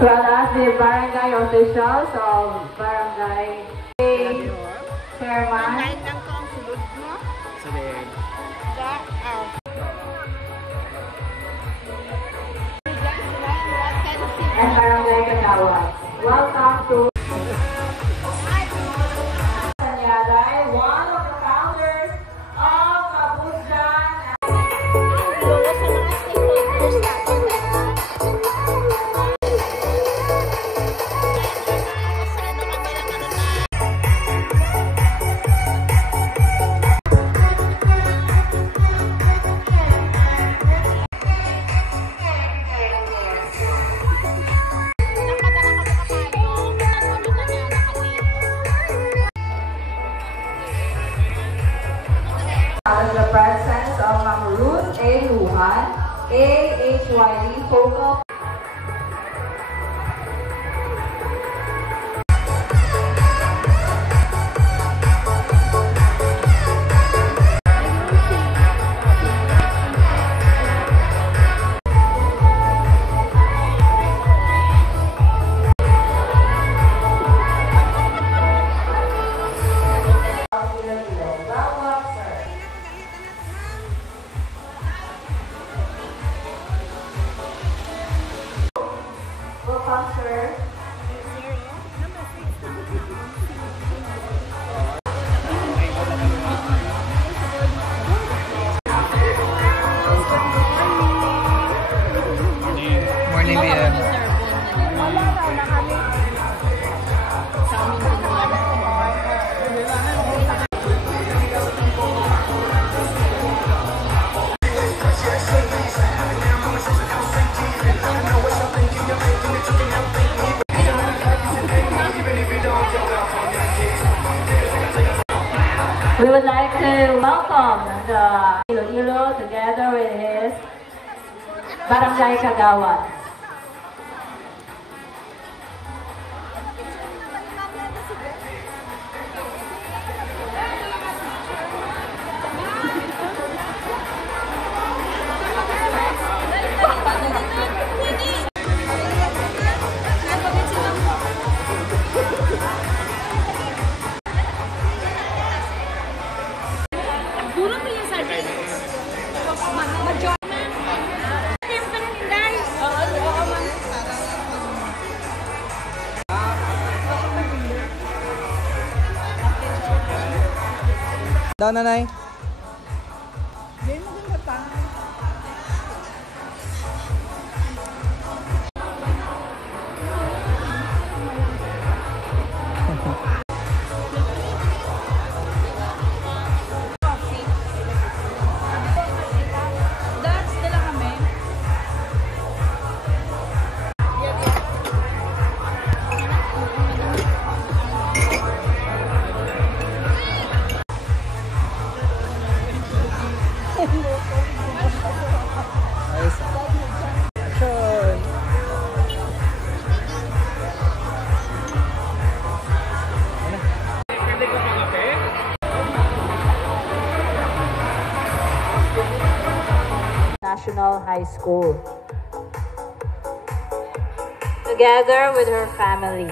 As well as the barangay officials of barangay chairman and barangay Kagawan. Welcome to Sanyaday, one of the founders of Kabusjan. The presence of Ma'am Ruth A. Luhan, AHYD Focal. Welcome, sir. Morning, Liam. We would like to welcome the Iloilo together with his Barangay Kagawan. Daw, nanay. National High School, together with her family.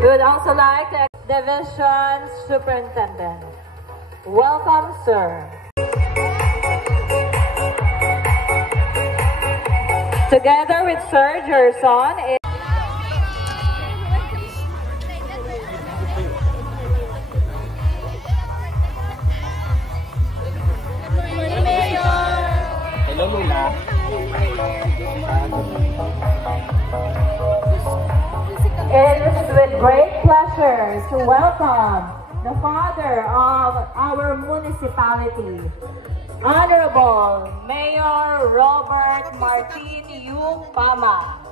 We would also like to Division Superintendent. Welcome, sir. Together with Sir Gerson. Hello, Lula. It is with great pleasure to welcome the father of our municipality, Honorable Mayor Robert Martin Yung Pama.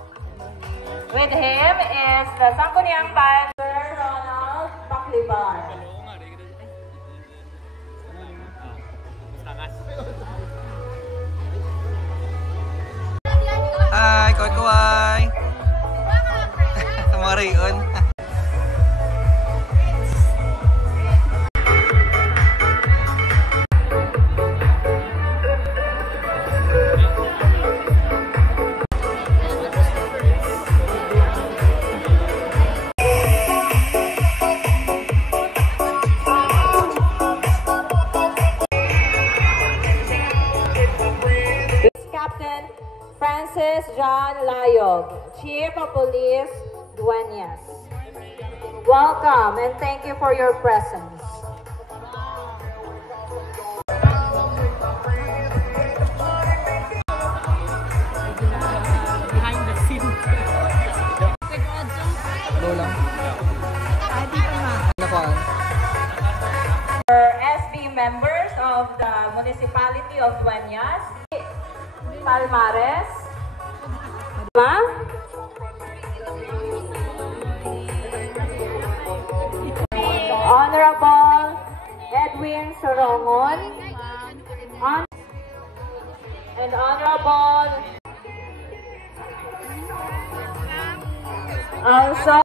With him is the Sangguniang Bayan, Sir Ronald Paclibar. Hi, kuy-kuy! Marion. Captain Francis John Layog, Chief of Police, Dueñas. Welcome and thank you for your presence. Lolang. SB members of the municipality of Dueñas, Palmares, Honorable Edwin Sorongon, and Honorable also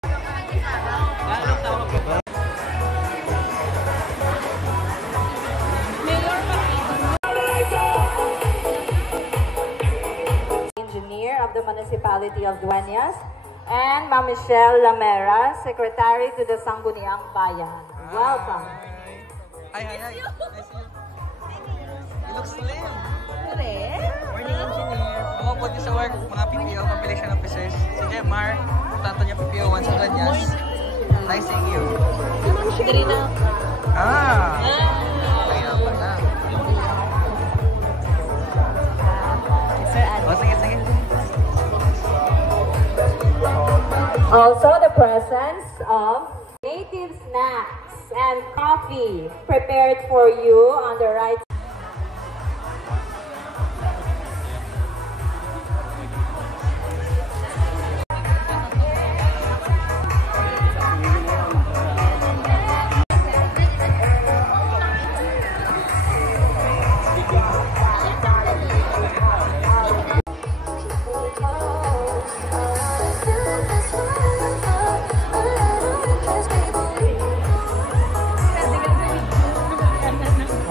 Engineer of the Municipality of Dueñas, and Ma'am Michelle Lamera, Secretary to the Sangguniang Bayan. Welcome. Hi. Nice to you. You look slim. Morning, engineer. Umabot sa work, mga PPO, compilation officers. Si Jemar, tanto niya PPO 1 sa Dueñas. Nice seeing you. Kaya pala. Sige. Also the presence of native snacks and coffee prepared for you on the right.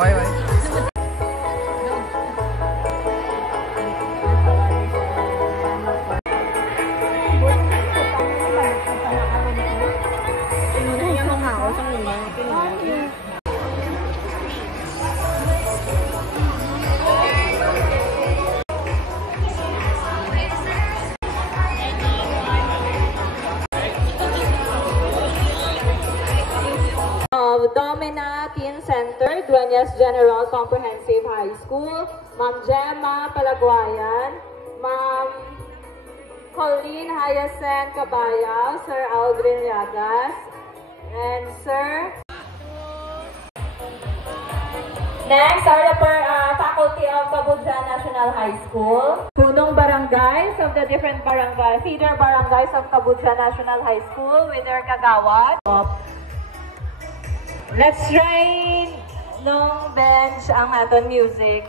Why? Of Domina Teen Center, Dueñas General Comprehensive High School, Ma'am Gemma Palaguayan, Ma'am Colleen Hyacinth Cabayao, Sir Aldrin Llagas, and Sir. Next are the faculty of Cabudjan National High School, punong barangays of the different feeder barangays of Cabudjan National High School with their kagawad. Let's try nung bench ang aton music.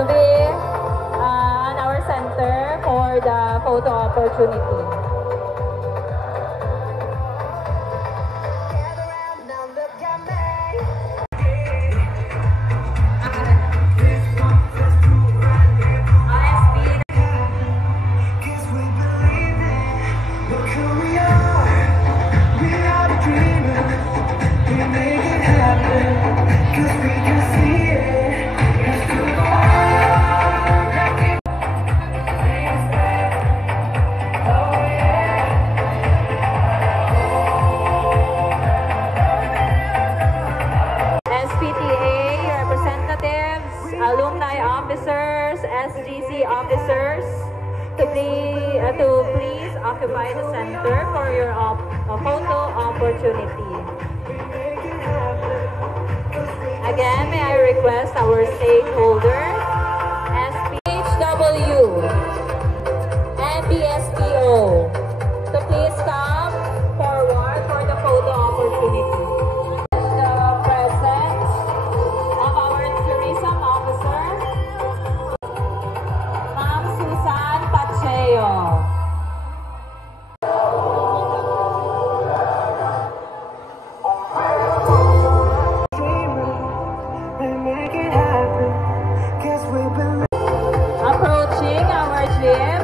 To be on our center for the photo opportunity. officers to please occupy the center for your photo opportunity. Again, may I request our stakeholders, SPHW, and BSPO, to please come forward for the photo opportunity. The presence of our tourism officer, Ma'am Susan Pacheco. Approaching our gym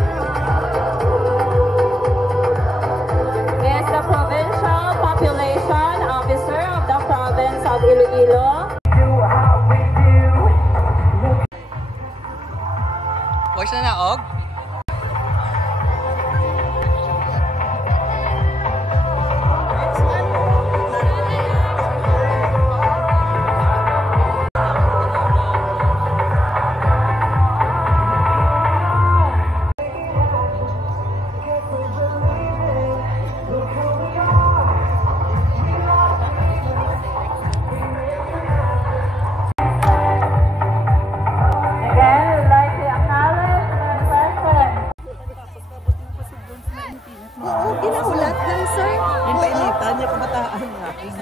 is the Provincial Population Officer of the Province of Iloilo. Voice na naog. Ginaulat lang, sir. Yung painitan niya kabataan natin.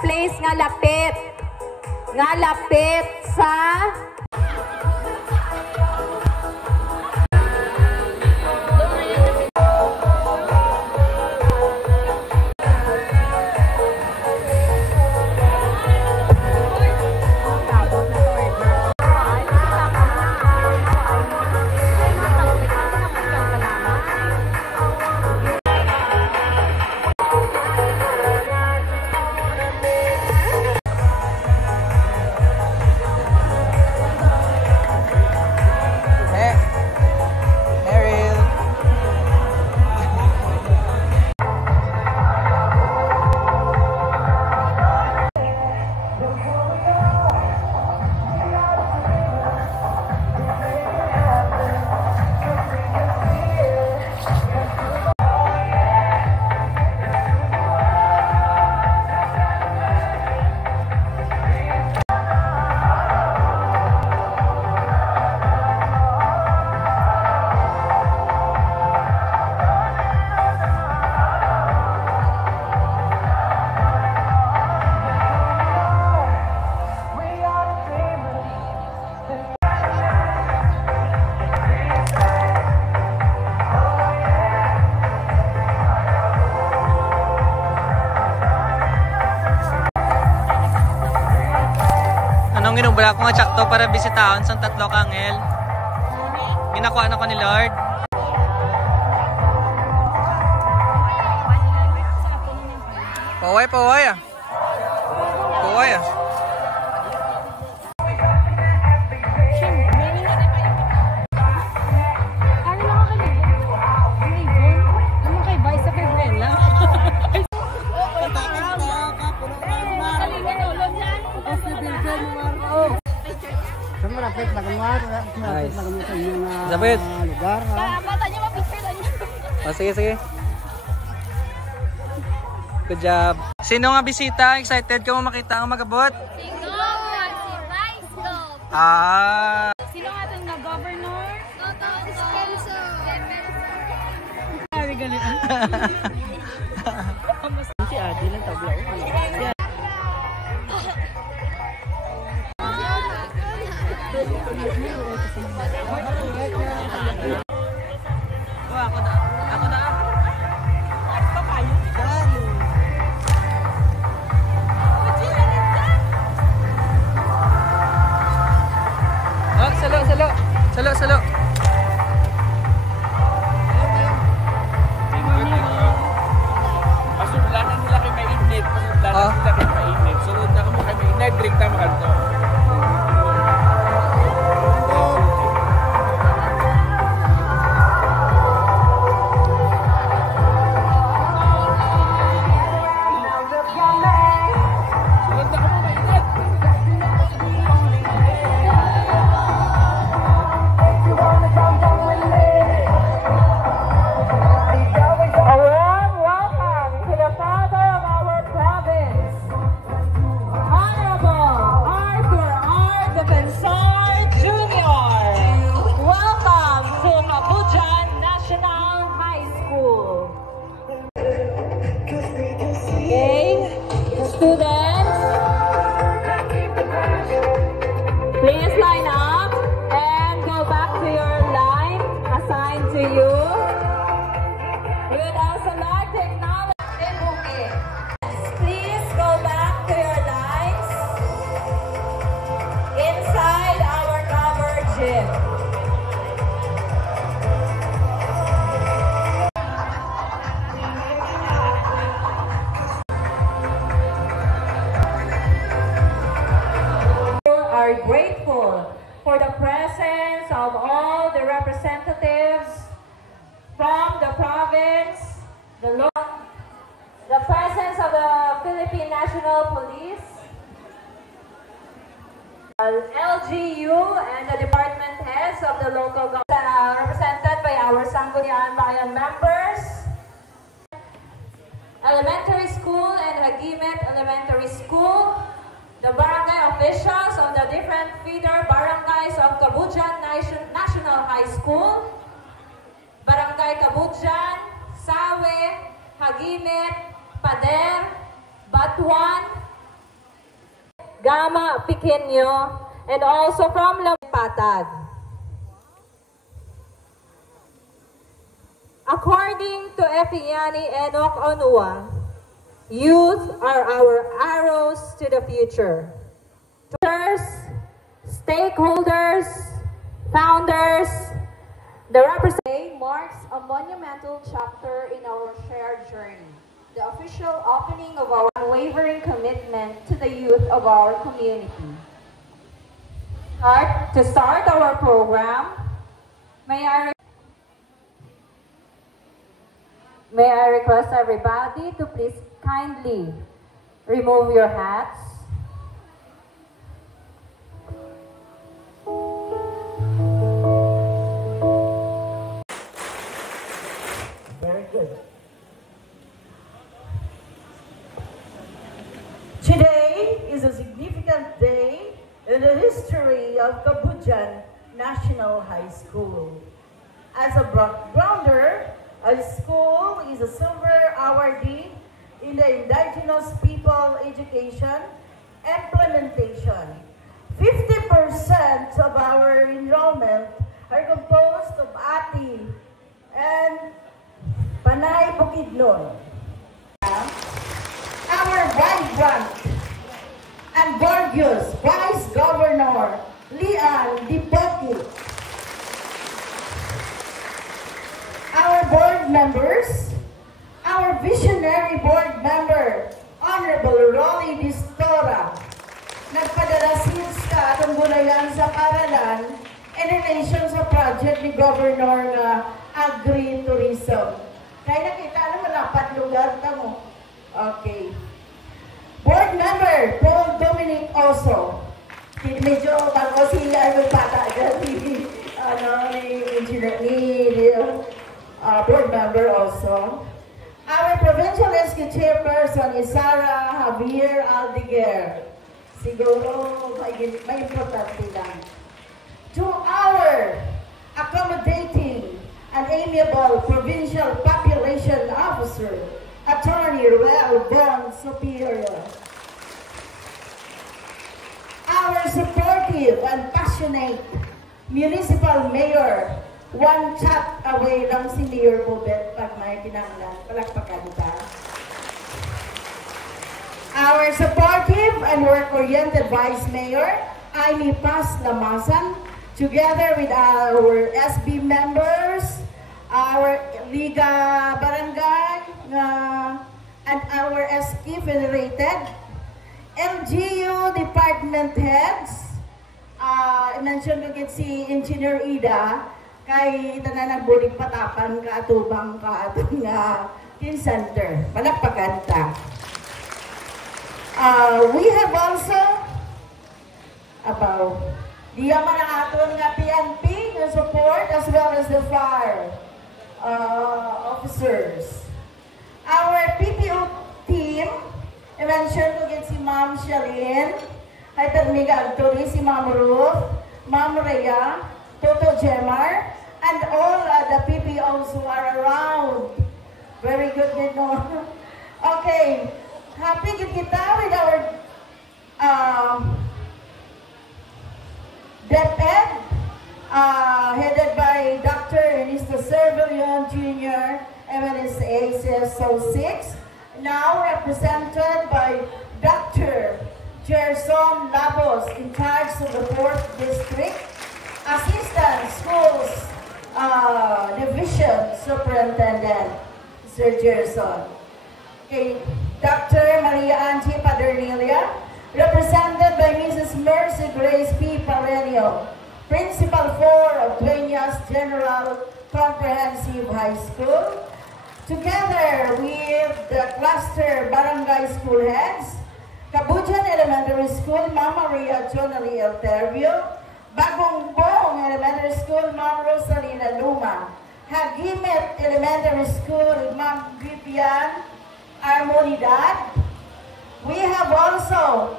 Place nga lapit sa ginubala ko nga tsakto para bisitahon sa tatlo kangel. Ginakuha na ko ni Lord. Paway ah. Paway ah. Nice. Dapat. Lugar, Oh, sige. Good job. Sino nga bisita? Excited ka mo makita ang magabot? Si Vice Gov. Ah. Sino nga itong na-governor? Toto Dispenso. Ay, galit. Si Adi lang tabla. Ako na. Oh, salo. Pasulanan nila kay mainit. Sunod na kamo kay mainit. Drink tama ka to. Please line up and go back to your line assigned to you. We would also like to acknowledge please go back to your lines inside our covered gym. Are grateful for the presence of all the representatives from the province, the presence of the Philippine National Police, LGU, and the department heads of the local government, represented by our Sangguniang Bayan members, elementary school and Hagimet Elementary School, the barangay officials of the different feeder barangays of Kabudjan National High School, Barangay Kabudjan, Sawe, Hagimet, Pader, Batuan, Gama, Pequeño, and also from Patag. According to Efiani Enoch Onua, youth are our arrows to the future. Stakeholders, founders, the representative marks a monumental chapter in our shared journey, the official opening of our unwavering commitment to the youth of our community. To start our program, may I request everybody to please kindly remove your hats. Very good. Today is a significant day in the history of Kabudjan National High School. As a backgrounder, a school is a silver awardee in the indigenous people education implementation. 50% of our enrollment are composed of Ati and Panay Bukidnon. Our vibrant and gorgeous Vice Governor Lian Dipoki. Our board members, our visionary board member, Honorable Rolly Distora, nagpadala seeds ka atong gulayan sa Paralan in relation sa project ni Governor nga Agri-Tourism. Kaya nakita na malapat lugar ka mo. Okay. Board member, Paul Dominic Oso. Medyo bago sila yung bata ni board member also. Our provincial SQ chairperson is Sarah Javier Aldiguer. Siguro may importante lang. To our accommodating and amiable provincial population officer, Attorney Ruel Von Superior. Our supportive and passionate municipal mayor, one chat away lang si Mayor Bobet pag may kinanglan. Palakpakan ka. Our supportive and work-oriented Vice Mayor, Amy Paz Lamasan, together with our SB members, our Liga Barangay, and our SK Federated, LGU department heads, I-mention ko si Engineer Ida, kay ita na nagbulig patapan ka atubang ka atong team center. Palakpakan ta. We have also about diya man ang aton nga PNP nga support as well as the fire officers. Our PPO team, i-mention ko si Ma'am Shalyn, ay Termiga Agturi, si Ma'am Ruth, Ma'am Rhea, Toto Jemar, and all the PPOs who are around. Very good, you know. Okay, happy kita with our DepEd, headed by Dr. Ernesto Cervillon Jr., MNSA CSO6, now represented by Dr. Gerson Labos, in charge of the 4th District, Assistant Schools Division Superintendent, Sir Gerson. Okay, Dr. Maria Angie Padernilia, represented by Mrs. Mercy Grace P. Palenio, Principal 4 of Dueñas General Comprehensive High School, together with the cluster barangay school heads, Kabujan Elementary School, Mama Maria Jonali Elterio, Bagong Bong Elementary School, Ma'am Rosalina Luma, Hagimet Elementary School, Ma'am Vivian Armonidad. We have also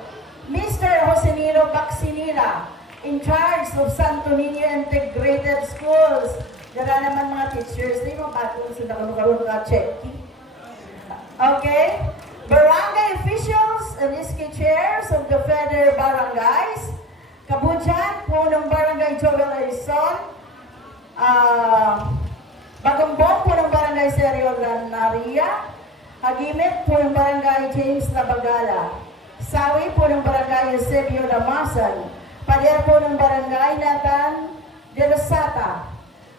Mr. Josenino Baxinila, in charge of Santo Niño Integrated Schools. Dala naman mga teachers, di mo batong sila kanukarong checking. Okay? Barangay officials and SK chairs of the Feder Barangays, Kabujan, punong Barangay Joel Arizon, Bagumbong, punong Barangay Sergio Granaria, Hagimit, punong Barangay James Labagala, Sawi, punong Barangay Eusebio Damasan, Pader, punong Barangay Nathan de Rosata,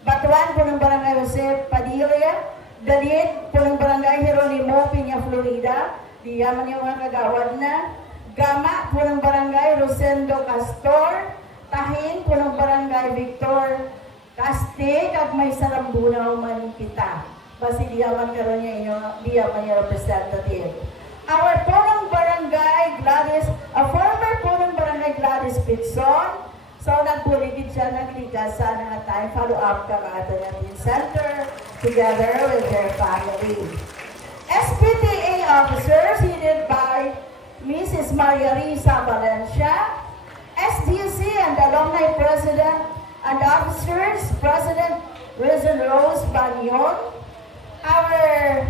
Batuan, punong Barangay Jose Padilla, Dalid, punong Barangay Jeronimo, Piña, Florida, diyaman yung mga kagawad na, Gama, punong Barangay Rosendo Castor, Tahin, punong Barangay Victor Caste, kag may salambunaw man kita. Basi diyaman karon niya inyo, diyaman niya representative. Our punong Barangay Gladys, a former punong Barangay Gladys Pitson, so nagpuligid siya, nagligasan na tayo, follow up ka mga ito natin center, together with their family. SPTA officers headed by Mrs. Maria Risa Valencia, SDC and alumni president and officers, President Rizal Rose Banyon, our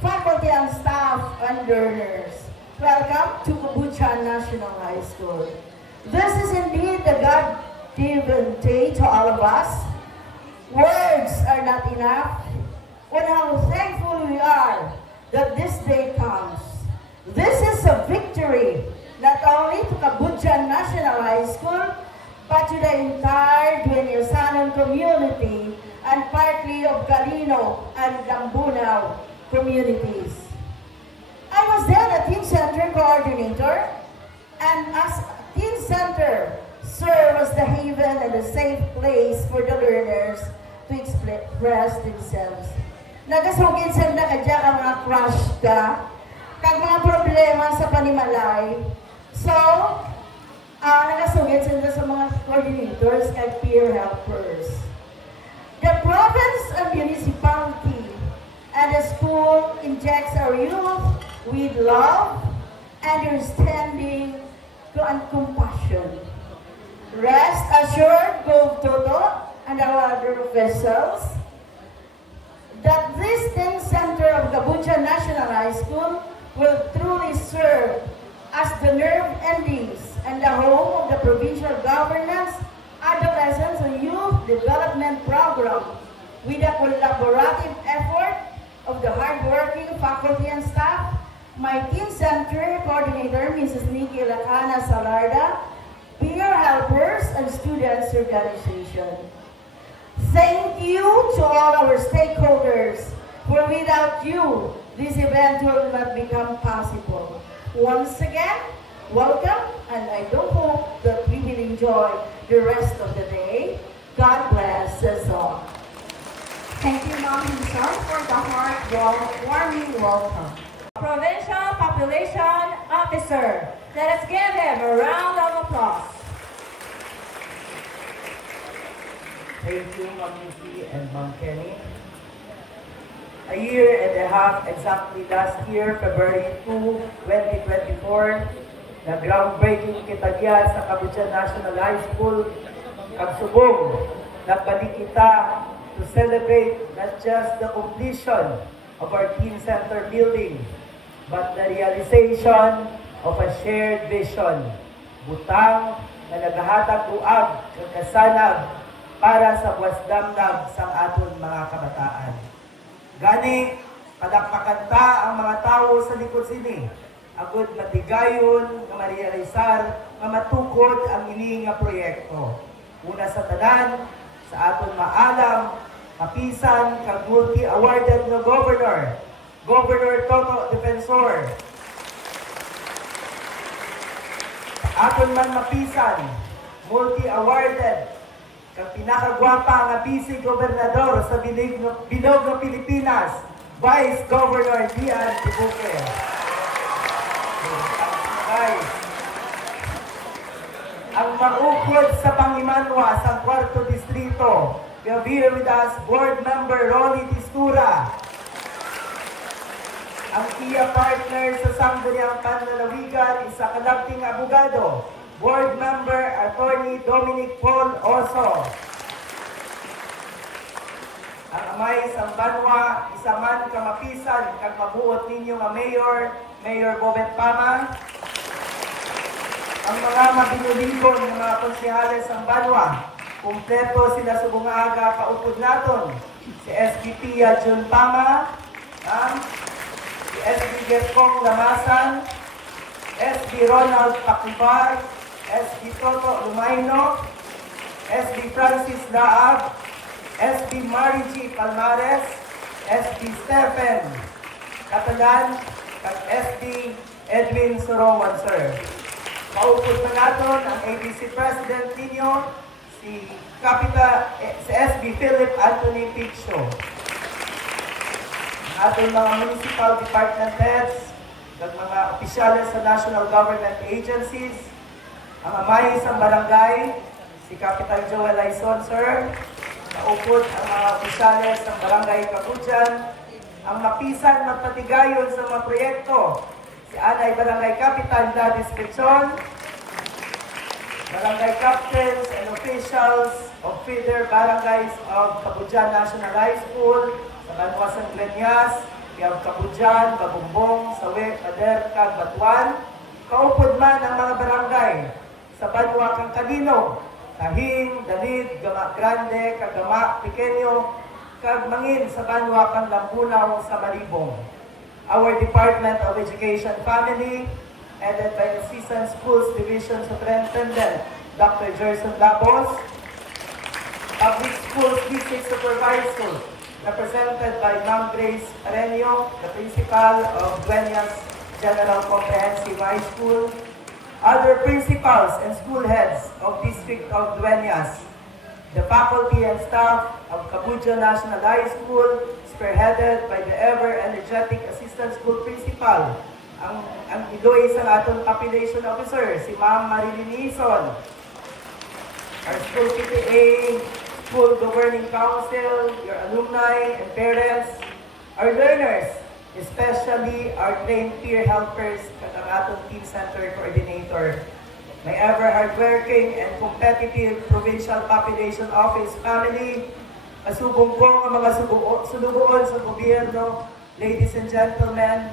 faculty and staff and learners. Welcome to Kabuchan National High School. This is indeed a God-given day to all of us. Words are not enough on how thankful we are that this day comes. This is a victory not only to Kabuchan National High School, but to the entire Dueñasanon community and partly of Calino and Lambunao communities. I was then a teen center coordinator, and as a teen center, served as the haven and a safe place for the learners to express themselves. Nagasugid sa nakadya ka mga crush ka, kag mga problema sa panimalay. So, nagasugid sila sa mga coordinators kag peer helpers. The province and municipality and the school injects our youth with love, understanding, and compassion. Rest assured, Gov Toto and our other officials, that this teen center of Kabutjan National High School will truly serve as the nerve endings and the home of the provincial governance, adolescents and youth development program with a collaborative effort of the hardworking faculty and staff, my teen center coordinator, Mrs. Nikki Lacana Salarda, peer helpers, and students organization. Thank you to all our stakeholders, for without you, this event will not become possible. Once again, welcome, and I do hope that we will enjoy the rest of the day. God bless us all. Thank you, Ma'am Hinson, for the heartwarming welcome. Provincial Population Officer. Let us give him a round of applause. Thank you, Ma'am Nikki and Ma'am Kenny. A year and a half exactly last year, February 2, 2024, na groundbreaking kitagya sa Kabutjan National High School, Kagsubong, nagbalik kita to celebrate not just the completion of our teen center building, but the realization of a shared vision, butang na naghahatag uab ng kasanag para sa buwas damdam sang aton mga kabataan. Gani, padakpakanta ang mga tao sa likod sini, agud matigayon, nga marealisar, nga matukod ang ini nga proyekto. Una sa tanan, sa aton maalam, mapisan kag multi-awarded nga governor, Governor Toto Defensor. Aton man mapisan, multi-awarded, kag pinakagwapa nga vice-gobernador sa Bilog ng Pilipinas, Vice Governor Dian Tibuque. Guys, ang maukod sa Pangimanwa sa 4th Distrito, we have here with us Board Member Ronnie Tistura. Ang iya partner sa Sangguniang Panlalawigan is sa kalabting abogado, Board Member Attorney Dominic Paul Oso. Ang amay sa Banwa, isa man kamapisan kag mabuot ninyo nga Mayor Bobet Pama. Ang mga mabinulingon ng mga konsehales sa Banwa, kumpleto sila sa bungaga paupod naton. Si SB Pia Jun Pama, si SB Gerkong Lamasan, SB Ronald Pakibar, SB Toto Lumayno, SB Francis Laab, SB Mary G. Palmares, SB Stephen Catalan, at SB Edwin Sorowan, sir. Paupod na natin ang ABC President ninyo, si SB Philip Anthony Piccio. Ating mga municipal department heads, at mga opisyales sa national government agencies, ang amay sa barangay, si Capitan Joel Aizon, sir. Naupod ang mga opisyales ng barangay Kabutjan, ang mapisan magpatigayon sa mga proyekto, si Anay Barangay Capitan Gladys Quezon, barangay captains and officials of feeder barangays of Kabutjan National High School, sa Banwasan Grenyas, Piaw Kabutjan, Babumbong, Sawe, Pader, Kag, Batuan. Kaupod man ang mga barangay sa Banwa kang Calino, Tahing, Dalid, Gama Grande, Kagama, Pequeño, kag mangin sa Banwa kang Lambunaw sa Malibong. Our Department of Education Family, headed by Assistant Schools Division Superintendent Dr. Gerson Labos, Public Schools District Supervisor, represented by Ma'am Grace Arenio, the Principal of Dueñas General Comprehensive High School, other principals and school heads of District of Dueñas, the faculty and staff of Cabuja National High School, spearheaded by the ever-energetic Assistant School Principal, ang iloy sa atong population officer, si Ma'am Marilyn Nison, our school PTA, school governing council, your alumni and parents, our learners, especially our trained peer helpers at ang atong Team Center Coordinator, my ever hardworking and competitive Provincial Population Office family, kasubong ko ang mga sulugoon sa gobyerno, ladies and gentlemen,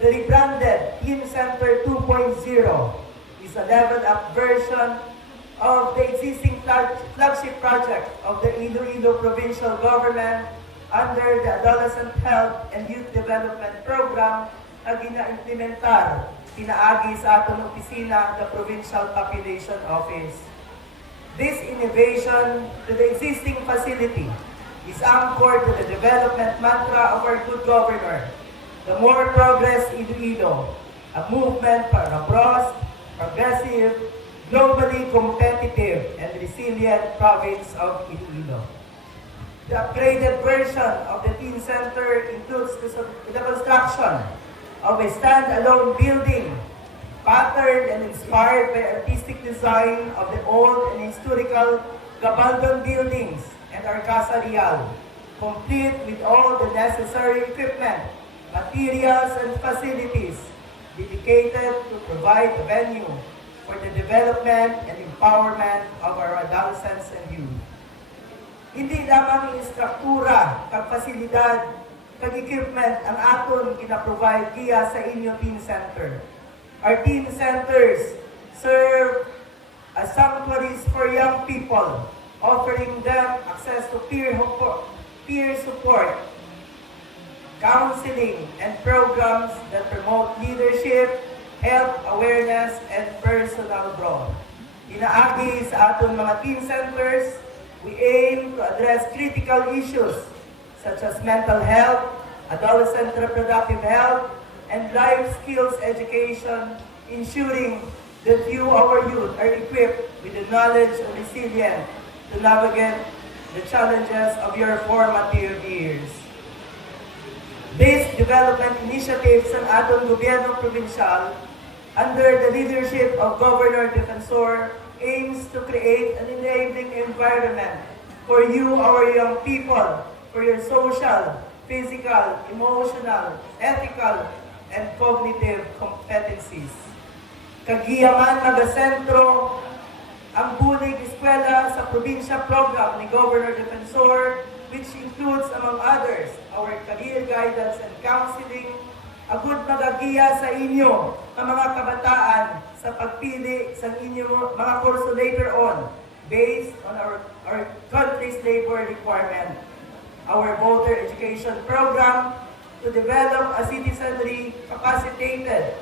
the rebranded Team Center 2.0 is a leveled-up version of the existing flagship project of the Iloilo Provincial Government under the Adolescent Health and Youth Development Program na gina-implementar pinaagi sa atong opisina, the Provincial Population Office. This innovation to the existing facility is anchored to the development mantra of our good governor, the more progress Iloilo, a movement for a progressive, globally competitive, and resilient province of Iloilo. The upgraded version of the Teen Center includes the construction of a stand-alone building patterned and inspired by artistic design of the old and historical Gabaldon buildings and our Casa Real, complete with all the necessary equipment, materials, and facilities dedicated to provide a venue for the development and empowerment of our adolescents and youth. Hindi lamang instruktura, kag pasilidad, kag equipment ang aton gina-provide kiya sa inyo Teen Center. Our Teen Centers serve as sanctuaries for young people, offering them access to peer support, counseling, and programs that promote leadership, health awareness, and personal growth. Inaagi sa aton mga Teen Centers, we aim to address critical issues such as mental health, adolescent reproductive health, and life skills education, ensuring that you, our youth, are equipped with the knowledge and resilience to navigate the challenges of your formative years. These development initiatives ng atong gobyerno provincial, under the leadership of Governor Defensor, aims to create an enabling environment for you, our young people, for your social, physical, emotional, ethical, and cognitive competencies. Kagiyaman nagasentro ang bulig eskwela sa probinsya program ni Governor Defensor, which includes, among others, our career guidance and counseling, agud magagiya sa inyo ang mga kabataan sa pagpili sa inyo mga kurso later on based on our country's labor requirement. Our voter education program to develop a citizenry capacitated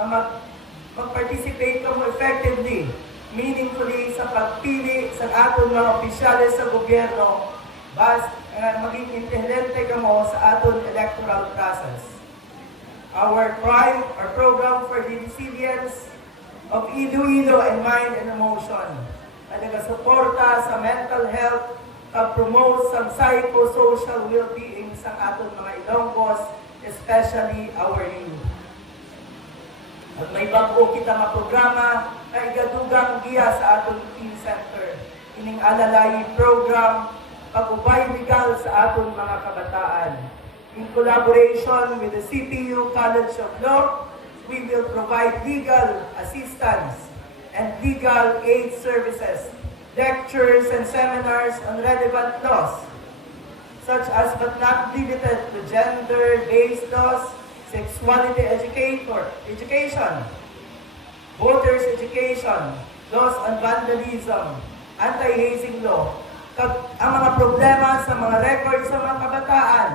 na mag-participate ka mo effectively, meaningfully sa pagpili sa aton mga opisyales sa gobyerno, maging intelligente ka mo sa aton electoral process. Our program for the resilience of Iloilo and mind and emotion, na nagasuporta sa mental health, pag-promote sa psychosocial well-being sa aton mga Ilonggos, especially our youth. At may bago kita nga programa na igadugang giya sa aton Teen Center. Ining alalay program, pag-ubay legal sa aton mga kabataan. In collaboration with the CPU College of Law, we will provide legal assistance and legal aid services, lectures and seminars on relevant laws, such as but not limited to gender-based laws, sexuality education, voters education, laws on vandalism, anti-hazing law, ang mga problema sa mga records sa mga kabataan,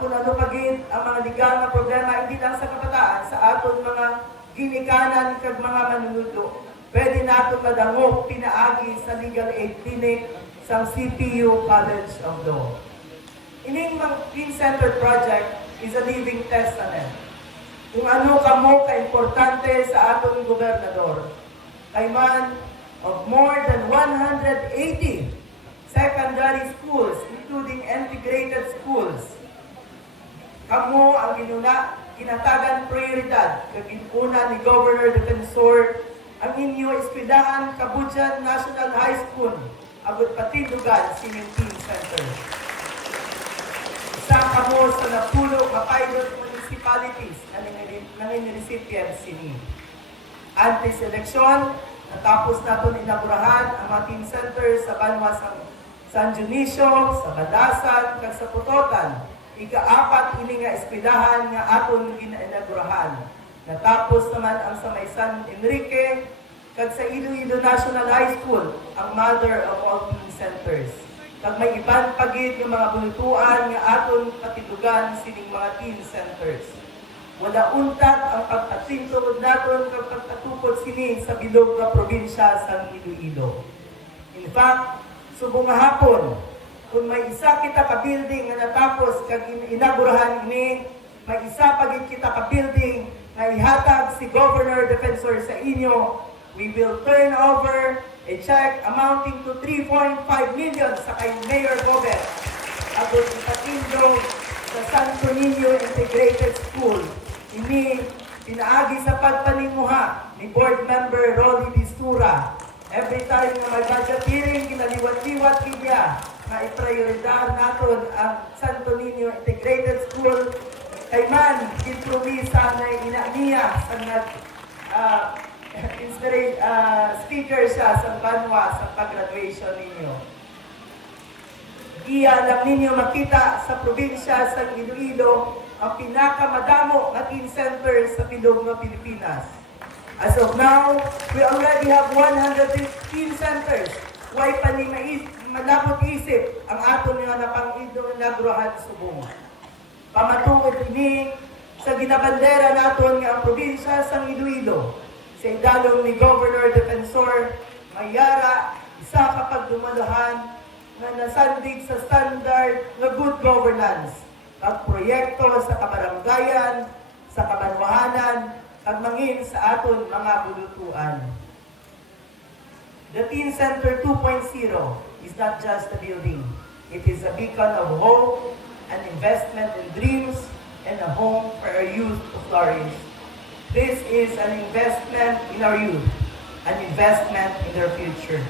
kung ano pagin ang mga legal na problema, hindi lang sa kabataan, sa aton mga ginikanan kag mga manunudlo, pwede nato madangog pinaagi sa legal aid clinic sa CPU College of Law. Ining Teen Center project is a living testament kung ano kamo ka-importante sa atong gobernador. Kay man of more than 180 secondary schools, including integrated schools, kamo ang ginatagan prioridad kag una ni Governor Defensor ang inyo eskwelahan Kabudjan National High School agud patindugan sining Teen Center. Isa kamo sa napulo ka pilot municipalities na recipient sini. Antes eleksyon, natapos naton inaugurahan ang mga Teen Center sa Banwa San Dionisio, sa Badasan, kag sa Putotan. Ika-apat ini nga eskwelahan nga aton ginainaugurahan. Natapos naman ang sa may San Enrique, kag sa Iloilo National High School, ang mother of all Teen Centers. Kag may ibang pagid ng mga bulutuan nga aton patidugan sining mga Teen Centers. Wala untat ang pagtatintod naton kag pagtatupod sini sa bilog nga probinsya sa Iloilo. In fact, subong nga hapon, kung may isa kita ka building nga natapos kag inaugurahan ini, may isa pagid kita ka building na ihatag si Governor Defensor sa inyo, we will turn over a check amounting to 3.5 million sa kay Mayor Gobet agad ipatindog sa Santo Niño Integrated School. Ini pinaagi sa pagpanimuha ni Board Member Rolly Distura. Every time na may budget hearing, kinaliwat-liwat niya na iprioridad natin ang Santo Niño Integrated School. Kay man, intrumisa na inaniya sa speaker siya sa Banwa sa pag-graduation ninyo. Iya lang ninyo makita sa probinsya sa Iloilo ang pinakamadamo na teen center sa Pilog ng Pilipinas. As of now, we already have 115 centers. Why pa ni malapot isip ang aton nga napang-inaugurahan subong. Pamatungod ini sa ginabandera naton nga ang probinsya sa Iloilo. Sa idalong ni Governor Defensor Mayara, isa kapag dumalahan na nasandig sa standard ng good governance. Ang proyekto sa kabaranggayan, sa kabanwahanan, at mangin sa aton mga bulutuan. The Teen Center 2.0 is not just a building. It is a beacon of hope, an investment in dreams, and a home for our youth to flourish. This is an investment in our youth, an investment in their future.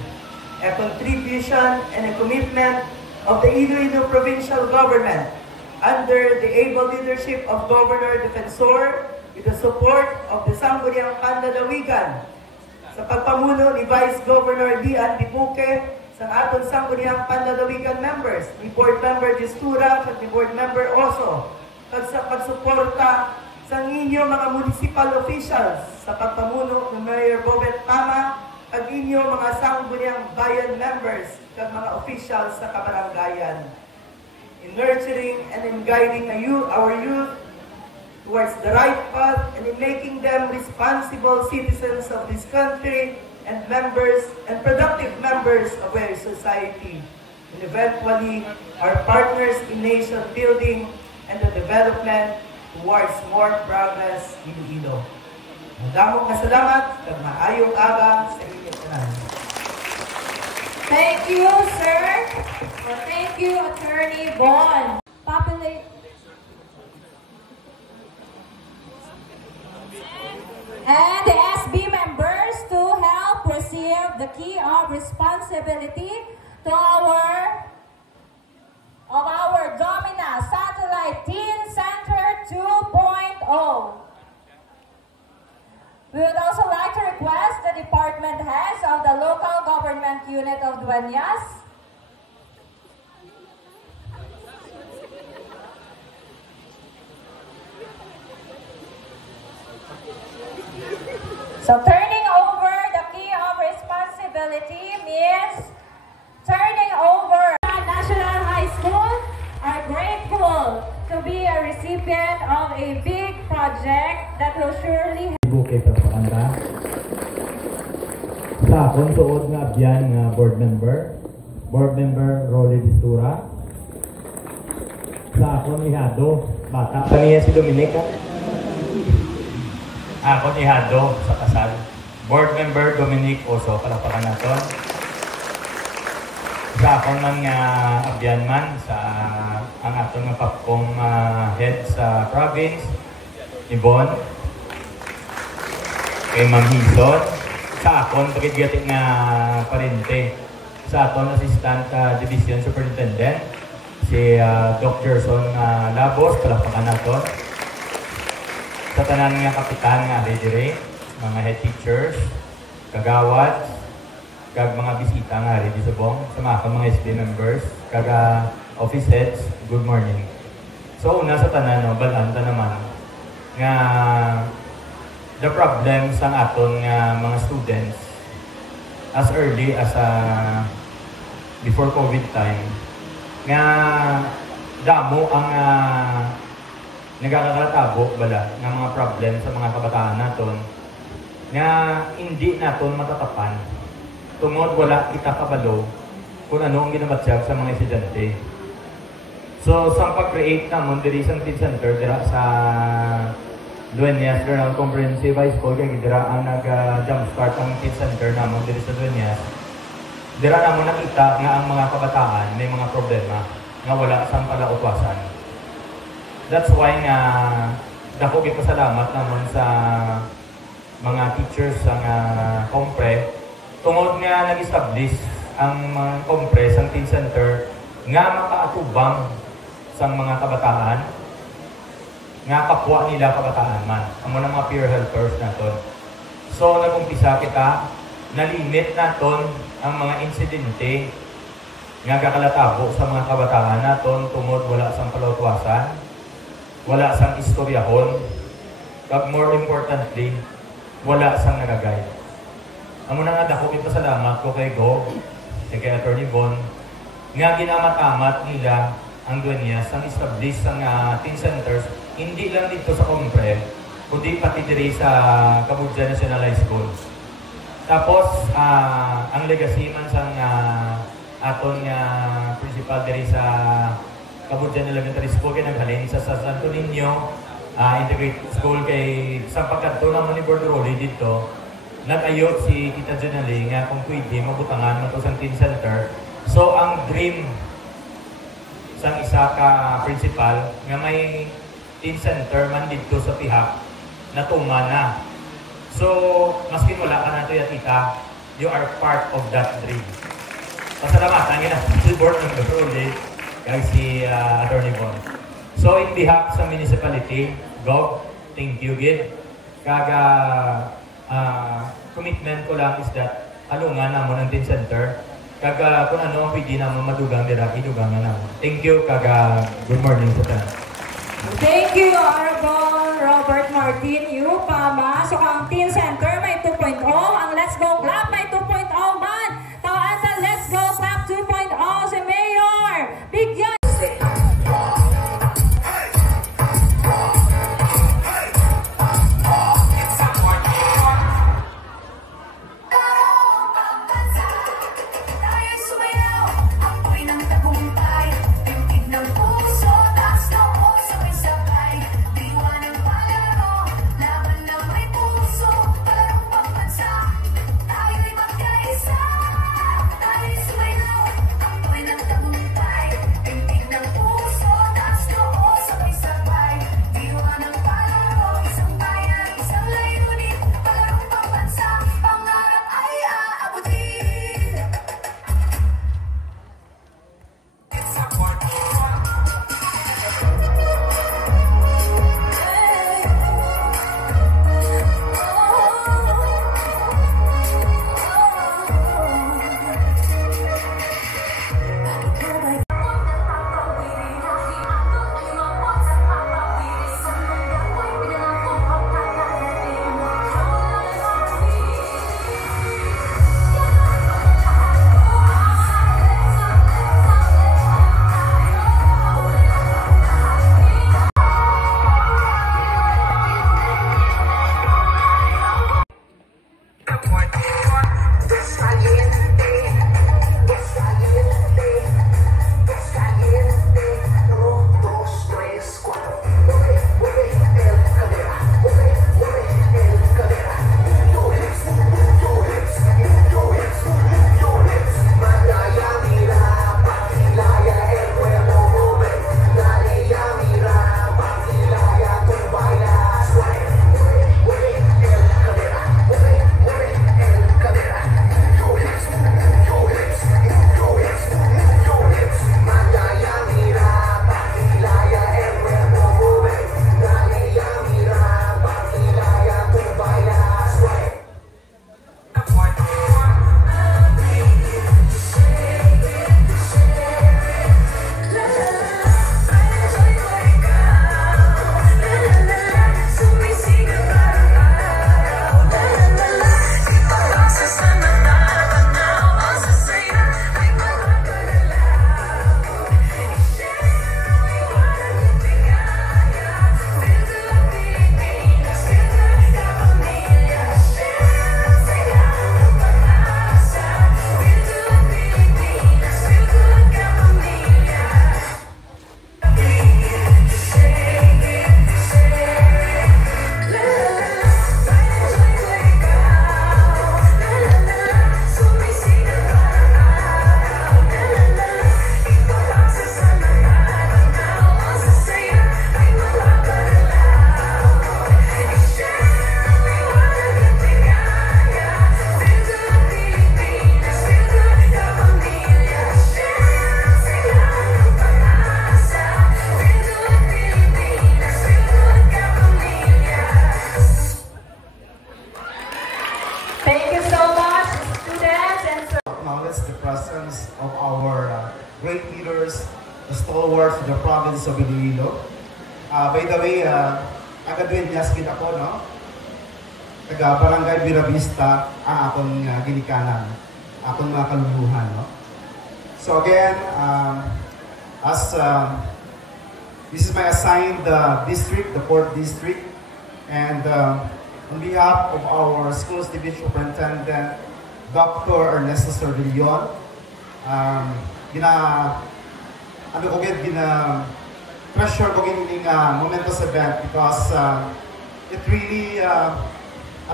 A contribution and a commitment of the Iloilo Provincial Government under the able leadership of Governor Defensor with the support of the Sangguniang Panlalawigan sa pagpamuno ni Vice Governor Dian Dibuque sa aton Sangguniang Panlalawigan members, ni Board Member Distura at ni Board Member Oso, kag sa pagsuporta sa inyo mga municipal officials sa pagpamuno ni Mayor Bobet Tama at inyo mga Sangguniang Bayan members kag mga officials sa kabaranggayan. In nurturing and in guiding our youth towards the right path and in making them responsible citizens of this country and members and productive members of our society, and eventually our partners in nation building and the development towards more progress in Iloilo. Madamong salamat at maayong aga sa inyong tanan. Thank you, sir. Well, thank you, Attorney Bon. And the SB members to help receive the key of responsibility to our Domina Satellite Teen Center 2.0. We would also like to request the department heads of the local government unit of Dueñas so turning over the key of responsibility means turning over National High School are grateful to be a recipient of a big project that will surely Buke Propaganda. Sa akong tuod nga abyan nga board member Rolly Distura. Sa akong ihado, bata. Kaniya si Dominica. Akong ihado sa kasal. Board member Dominic Oso, palapakan naton. Sa akong man nga abyan man sa ang atong nga papkong head sa province, Ibon, kay Ma'am Hison, sa akong pagigyating nga parente, sa atong assistant division superintendent, si Doc Gerson Labos, palapakan naton. Sa tanan nga kapitan nga Redire, mga head teachers, kagawad, kag mga bisita nga ready subong, sa mga SD members, kag office heads, good morning. So una sa tanan, no, balanta naman nga the problem sa aton nga mga students as early as before COVID time nga damo ang nagkakalatabo bala ng mga problem sa mga kabataan naton nga hindi naton matatapan tungod wala kita kabalo kung ano ang ginabatsyag sa mga estudyante. So sa pag-create namon diri sa Teen Center dira sa Dueñas General Comprehensive High School kay dira ang nag-jumpstart ang Teen Center namon diri sa Dueñas. Dira namon nakita nga ang mga kabataan may mga problema nga wala sang palautwasan. That's why nga dako gyud pasalamat namon sa mga teachers ang Compre tungod nga nag-establish ang mga Compre sang Teen Center nga makaatubang sa mga kabataan nga kapwa nila kabataan man amo na mga peer helpers naton. So nagumpisa kita nalimit naton ang mga insidente nga kakalatabo sa mga kabataan naton tungod wala sang palautwasan, wala sang istoryahon, kag more importantly, wala sang nagagay. Amo na nga dako kita salamat ko kay Go, kay Attorney Von, nga ginamatamat nila ang Dueñas ang establish sang teen centers, hindi lang dito sa Compre, kundi pati diri sa Kabudyan National High School. Tapos, ang legacy man sang aton nga principal diri sa Kabudyan Elementary School kay naghalin sa Santo Niño Integrated School kay sa pagkadto naman ni Board Rolly dito nag-ayot si Tita Janali nga kung pwede mabutangan mo to sa Teen Center. So ang dream sang isa ka principal nga may Teen Center man dito sa Tihak natuma na. So maski wala ka na to ya tita, you are part of that dream. Pasalamatan nga si Board ng Rolly kay si Attorney Von. So in behalf sa municipality, Gov, thank you gid. Kaga commitment ko lang is that alungan namon ang Teen Center. Kaga kung ano ang pwede namon madugang dira, idugangan namon. Thank you, kaga good morning sa tanan. Thank you, Honorable Robert Martin. Pama. So ang Teen Center may 2.0, ang Let's Go Club may 2.0 man. Tawaan sa Let's Go Club 2.0 si Mayor. Bigyan. Laban ng may puso, teachers, the stalwarts of the province of Iloilo. By the way, taga-Dueñas gid ako, no? Taga Barangay Viravista ang akong ginikanan, akong mga kaluluhan, no? So again, this is my assigned district, the 4th district, and on behalf of our schools division superintendent, Dr. Ernesto Servillon, pressure ko gining momentous event because it really a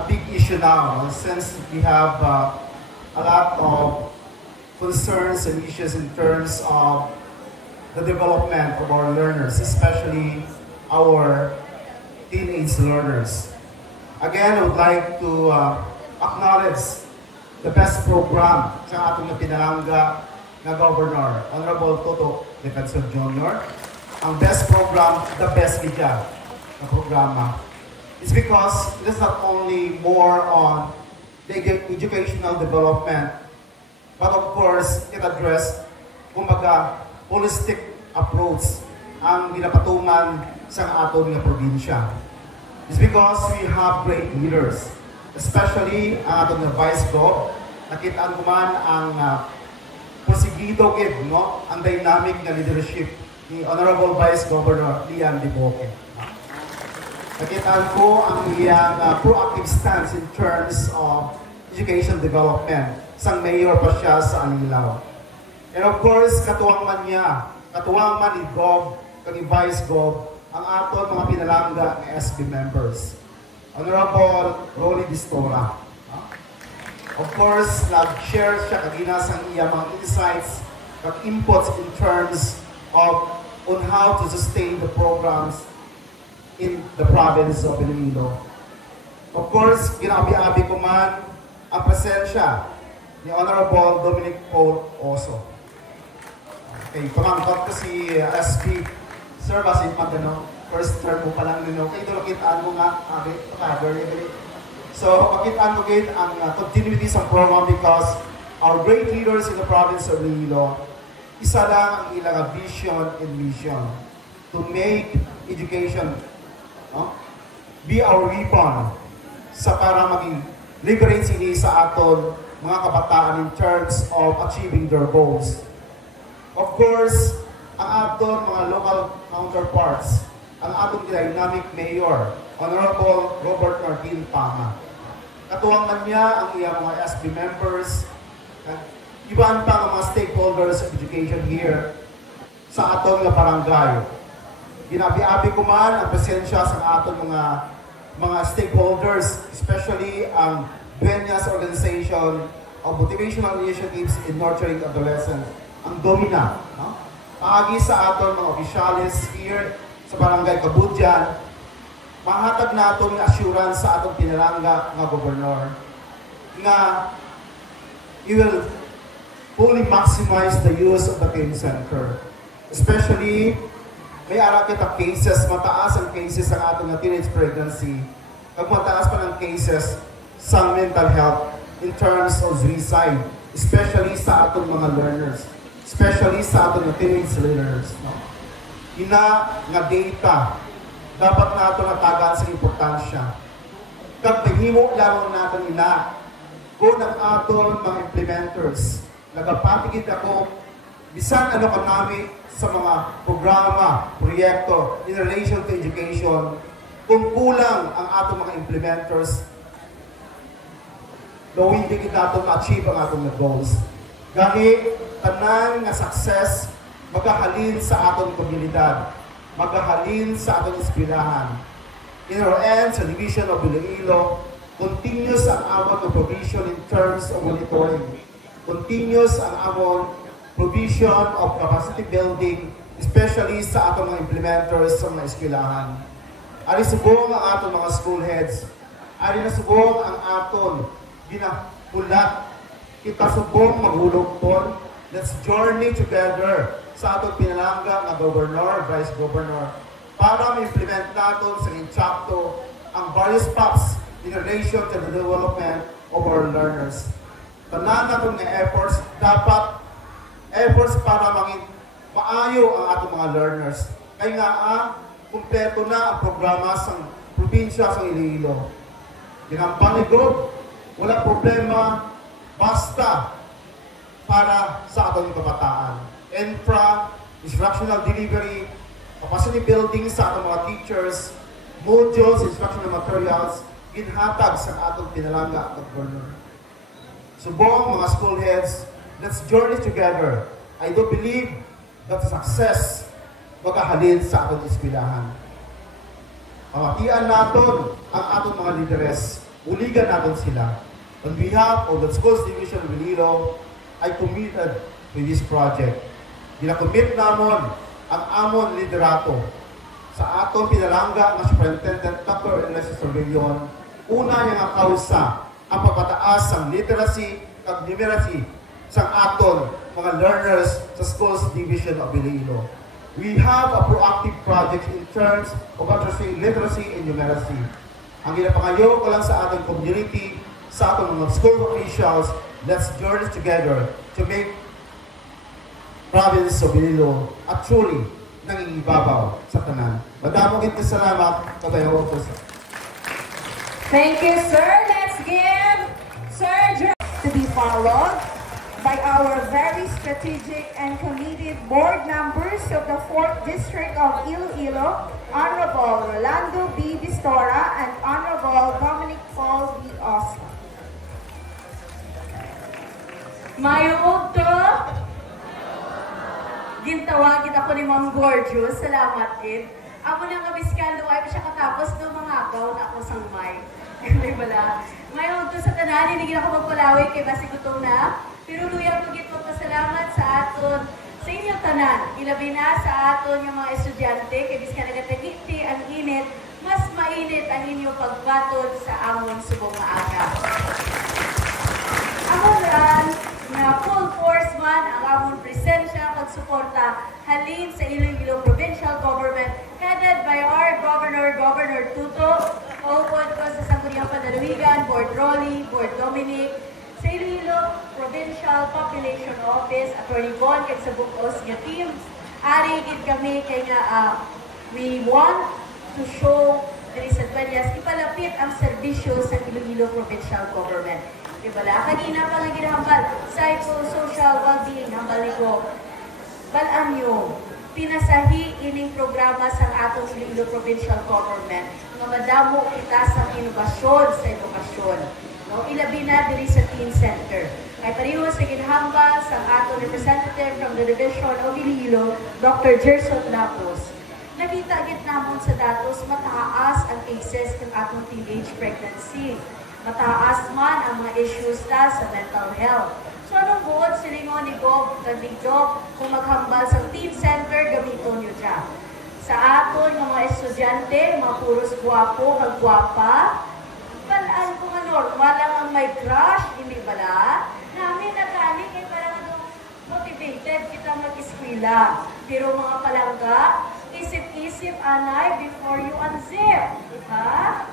big issue now since we have a lot of concerns and issues in terms of the development of our learners, especially our teenage learners. Again, I would like to acknowledge the best program sa atong pinalangga na Governor, Honorable Toto Defensor Jr. Ang best program, the best media na programa. It's because it is not only more on the educational development, but of course, it address, kumbaga, holistic approach ang ginapatungan sa aton nga probinsya. It's because we have great leaders, especially ang aton nga Vice Gov. Nakitaan ko man ang posigido gid, no? Ang dynamic na leadership ni Honorable Vice Governor Lian Diboque. Nakitaan ko ang iyang proactive stance in terms of education development. Sang mayor pa siya sa Anilao. And of course, katuwang man ni Gov, kani Vice Gov, ang aton mga pinalangga ng SB members. Honorable Rolly Distora. Of course, nag-share siya kagina sa iya mga insights at inputs in terms of on how to sustain the programs in the province of Iloilo. Of course, ginabi-abi ko man ang presensya ni Honorable Dominic Paul Oso. Okay, pamangkot ko si SB Sir Basit Magano. First term mo pa lang nino. Kaya ito nakitaan mo nga, so, makitaan mo gate ang continuity sa program because our great leaders in the province of Iloilo, isa lang ang ilang vision and mission to make education be our weapon sa para maging liberate sini sa aton mga kabataan in terms of achieving their goals. Of course, ang aton mga local counterparts, ang aton dynamic mayor, Honorable Robert Martin Pama. Katuwang man niya ang iyang mga SB members, iban pa ang mga stakeholders of education here sa aton nga barangay. Ginabi-abi ko man ang presensya sa aton mga stakeholders, especially ang Dueñas Organization of Motivational Initiatives in Nurturing Adolescents, ang DOMINA. Paagi sa aton mga opisyalis here sa Barangay Kabudyan, mahatag naton nga assurance sa atong pinalangga nga gobernador nga he will fully maximize the use of the teen center. Especially, may ara kita cases, mataas ang cases ang atong teenage pregnancy, kag mataas pa ng cases sa mental health in terms of suicide, especially sa atong mga learners, especially sa atong teenage learners. Ina nga data dapat nato natagaan sa importansya. Kag mahimo lang natin ina kung ang aton mga implementers. Nagapatigid ako bisan ano kanami sa mga programa, proyekto in relation to education. Kung kulang ang atong mga implementers, gawin din nato ma-achieve ang atong goals. Gani, tanan nga success magahalin sa atong komunidad, magahalin sa atong eskwelahan. In our end, sa Division of Iloilo, continuous ang amon ng provision in terms of monitoring. Continuous ang amon provision of capacity building, especially sa atong mga implementers sa mga eskwelahan. Ari subong ang atong mga school heads. Ari na subong ang aton ginapulat. Kita subong maghulog-ton. Let's journey together sa atong pinalangga nga Governor, Vice Governor, para ma-implement natin sa insakto ang various paths in relation to the development of our learners. Tanan natin nga efforts, dapat efforts para maging maayo ang atong mga learners. Kaya nga, kumpleto na ang programa sa probinsya sa Iloilo. Ginampanigod, wala problema, basta para sa atong kabataan. Infra, instructional delivery, capacity building sa atong mga teachers, modules, instructional materials, ginhatag sa atong pinalangga at governor. Subong mga school heads, let's journey together. I do believe that success magahalin sa atong eskwelahan. Pamatian natin ang atong mga leaders, uligan natin sila. On behalf of the Schools Division of Iloilo, I committed to this project. Ginakommit namon ang amon liderato sa atong pinalangga ng Superintendent Dr. Ernesto Sorvillon. Una niya nga kausa ang pagpataas ng literacy at numeracy sa aton mga learners sa Schools Division of Iloilo. We have a proactive project in terms of addressing literacy and numeracy. Ang ginapangayo ko lang sa ating community, sa atong mga school officials, let's journey together to make province of Iloilo at truly nangingibabaw sa tanan. Madamong ito salamat, kabayaw ko sa. Thank you, sir. Let's give Sir to be followed by our very strategic and committed board members of the 4th District of Iloilo, Honorable Rolando B. Bistora and Honorable Dominic Paul B. Osma. Mayong to, gintawagin ako ni Ma'am Gorgeous. Salamat, Kid. Ako nang kabiskando ay siya katapos ng mga agaw na ako sang may. May bala. Mayong to sa tanan, hindi ako magpalawi kay basi gutom na. Pero luyang magit magpasalamat sa aton, sa inyong tanan. Ilabi na sa aton yung mga estudyante, kay biska nagatagiti ang init, mas mainit ang inyong pagbatod sa amon subong maaga. Amon ran, na full force man ang amon presensya pagsuporta halin sa Iloilo Provincial Government headed by our Governor, Governor Tuto, upod ko sa Sangguniang Panalawigan, Board Rolly, Board Dominic, sa Iloilo Provincial Population Office, Attorney Bon, kag sa bukos nga team. Ari gid kami kay nga we want to show diri sa Dueñas ipalapit ang serbisyo sa Iloilo Provincial Government. Ibala, kanina pa nga ginahambal, psychosocial well-being, hambal ko. Balaan nyo, pinasahi ining programa sa atong Iloilo Provincial Government nga madamo kita sa inobasyon sa edukasyon. No? Ilabi na diri sa Teen Center. Ay pareho sa ginahambal sa atong representative from the Division of Iloilo, Dr. Gerson Lapos. Nakita gid namon sa datos mataas ang cases ng atong teenage pregnancy. Mataas man ang mga issues ta sa mental health. So anong buod silingon ni Gob, Job, kung maghambal sa Teen Center, gamiton nyo dyan. Sa aton mga estudyante, mga puros guwapo, kagwapa, balaan kung normal lang ang may crush, hindi bala? Namin nagkani kay parang motivated kita mag-eskwela. Pero mga palangga, isip-isip anay before you unzip. Ha?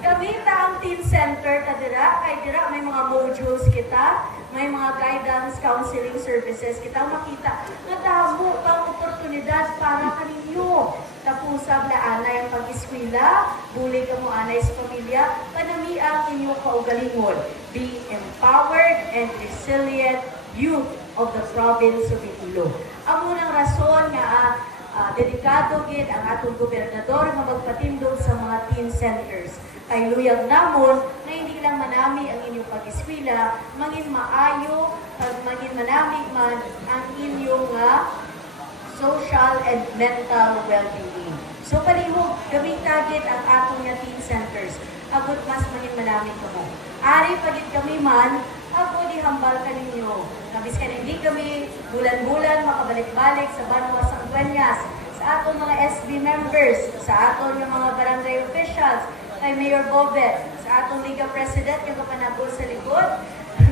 Gamita ang Teen Center ta dira, kay dira may mga modules kita, may mga guidance counseling services kita makita. Nadamo pang oportunidad para kaninyo. Tapusab na anay ang pag-eskwela, buli ka mo anay sa pamilya, panami ang inyong kaugalingon. Be empowered and resilient youth of the province of Iloilo. Ang unang rason nga dedikado gid ang atong gobernador nga magpatindog sa mga teen centers. Kay luyag namon na hindi lang manami ang inyong pag-eskwela, mangin maayo, mangin manami man ang inyong social and mental well-being. So palihog, gamitagit ang atong nga teen centers. Agot mas mangin manami ko mo. Ari pagit kami man, ako di hambal ka ninyo. Nabis ka hindi kami bulan-bulan makabalik-balik sa Banwa Sang Dueñas, sa atong mga SB members, sa atong yung mga barangay officials, kay Mayor Bobet, sa atong Liga President, yung kapanagol sa likod,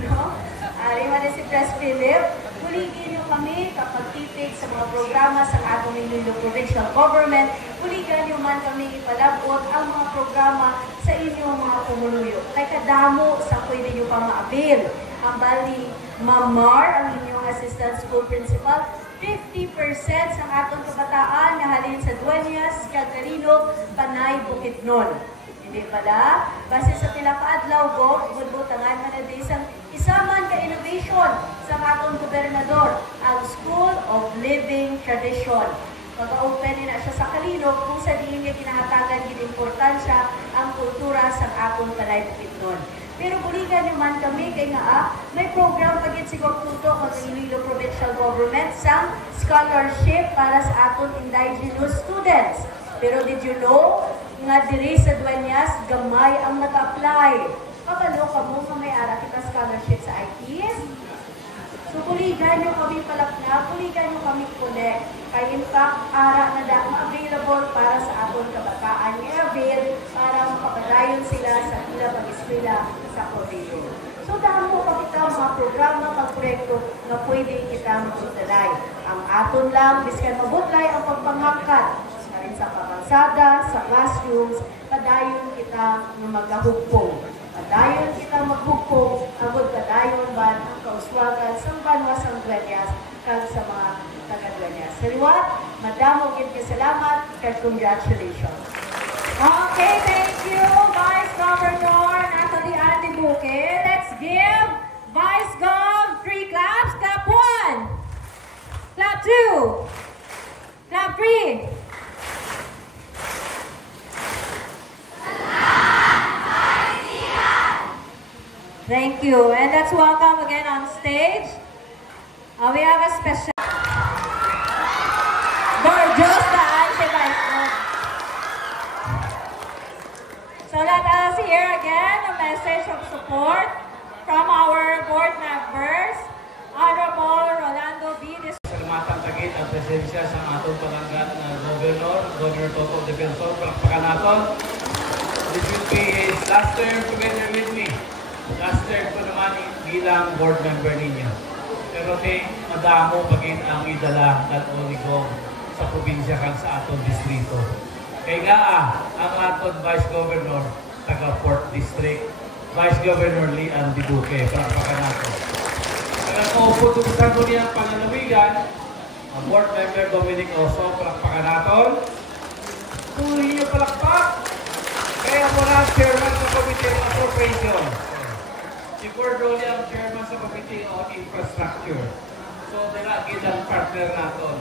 no? Ari man si Pres Philip, kuligin nyo kami kapag titig sa mga programa sa atong Iloilo Provincial Government, kuligan nyo man kami ipalabot ang mga programa sa inyong mga kumuluyo. Kay kadamo sa pwede nyo pang maabil. Ang bali, Ma'am Mar, ang inyong Assistant School Principal, 50% sa atong kabataan nga halin sa Dueñas, Catarino, Panay, Bukidnon. Hindi pala, base sa pila kaadlaw go, budbutangan man na isang isaman ka innovation sa atong gobernador, ang School of Living Tradition. Mag-open na siya sa Kalino kung sa diin niya kinahatagan gid importansya ang kultura sa atong Panay, Bukidnon. Pero buligan naman kami kay nga may program pagit si Goktuto ng Iloilo Provincial Government sa scholarship para sa aton indigenous students. Pero did you know nga diri sa Dueñas gamay ang nag-apply? Kabalo ka mo nga may ara kita scholarship sa ITS? So buligan nyo kami palakna, buligan nyo kami connect. Kaya in fact, ara na available para sa aton kabataan. I-avail para makapadayon sila sa pila pag-eskwela sa Cordero. So dahil mo pa kita mga programa, pag-proyekto na pwede kita magsutalay. Ang aton lang, biskan mabutlay ang pagpanghakat. Karin sa pamansada, sa classrooms, padayon kita na magahugpong. Padayon kita maghugpong, agod padayon ba ang kauswagan sa banwa sa Dueñas kag sa mga taga-Dueñas. Saliwat, madamo gid ka salamat kag congratulations. Okay, thank you, Vice Governor Natalie Andy Buque. Let's give Vice Gov 3 claps. Clap 1, clap 2, clap 3. Thank you. And let's welcome again on stage. We have a special Gorgeous na Vice Gov. So let us hear again a message of support from our board members, Honorable Rolando B. Salamatan tagit ang presensya sa atong palanggan na Governor Toto Defensor, palakpakan naton. This will be his last term together with me. Last term ko naman bilang board member ninyo. Pero madamo pagin ang idala ng Oligo sa probinsya kang sa atong distrito. Kaya nga ang atong Vice Governor, taga 4th District, Vice Governor Lee Andy Buque, palakpakan natin. Kaya kung putusan ko niya ang pananawigan, ang board member Dominic Oso, palakpakan natin. Tuloy niyo palakpak. Kaya mo na chairman sa Committee on Appropriation. Si Cordoli ang chairman sa Committee on Infrastructure. So, nilagid ang partner natin.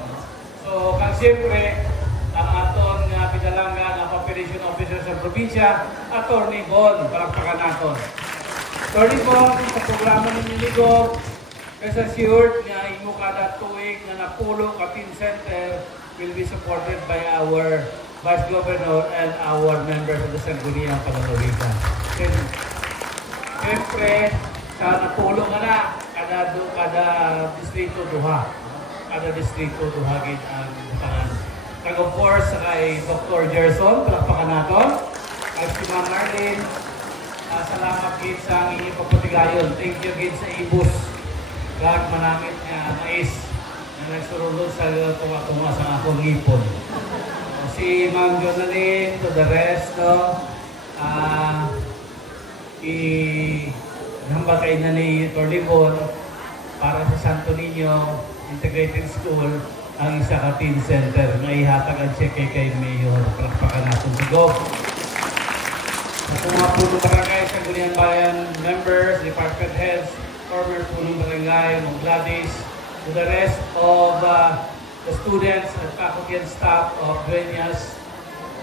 So, kang siyempre, ang aton pinalanggan ang Population Officer sa probinsya, Attorney Bon, palakpakan natin. Attorney Bon, sa programa ng Niligo, kasi assured nga imo kada tuig na napulo ka team center will be supported by our Vice Governor and our members of the Sangguniang Pananawigan. Siyempre, sa napulo nga na, kada distrito duha. Kada distrito duha gid ang pangan. Kag of course, kay Dr. Gerson, palakpakan natin. Kay si Ma'am Marlene, salamat gid sa inyong pagpatigayon. Thank you gid sa ibus. Kag manamit mais na nagsurulog sa tunga-tunga sa akong ngipon. Si Ma'am Jonalyn, to the rest, no? Hambal kayo na ni Torlibon para sa Santo Niño Integrated School ang isa ka teen center na ihatag ang check kay Mayor. Palakpakan natin si Gov. Sa mga puno barangay sa Gunian Bayan members, department heads, former puno barangay, Mong Gladys, to the rest of the students and faculty and staff of Dueñas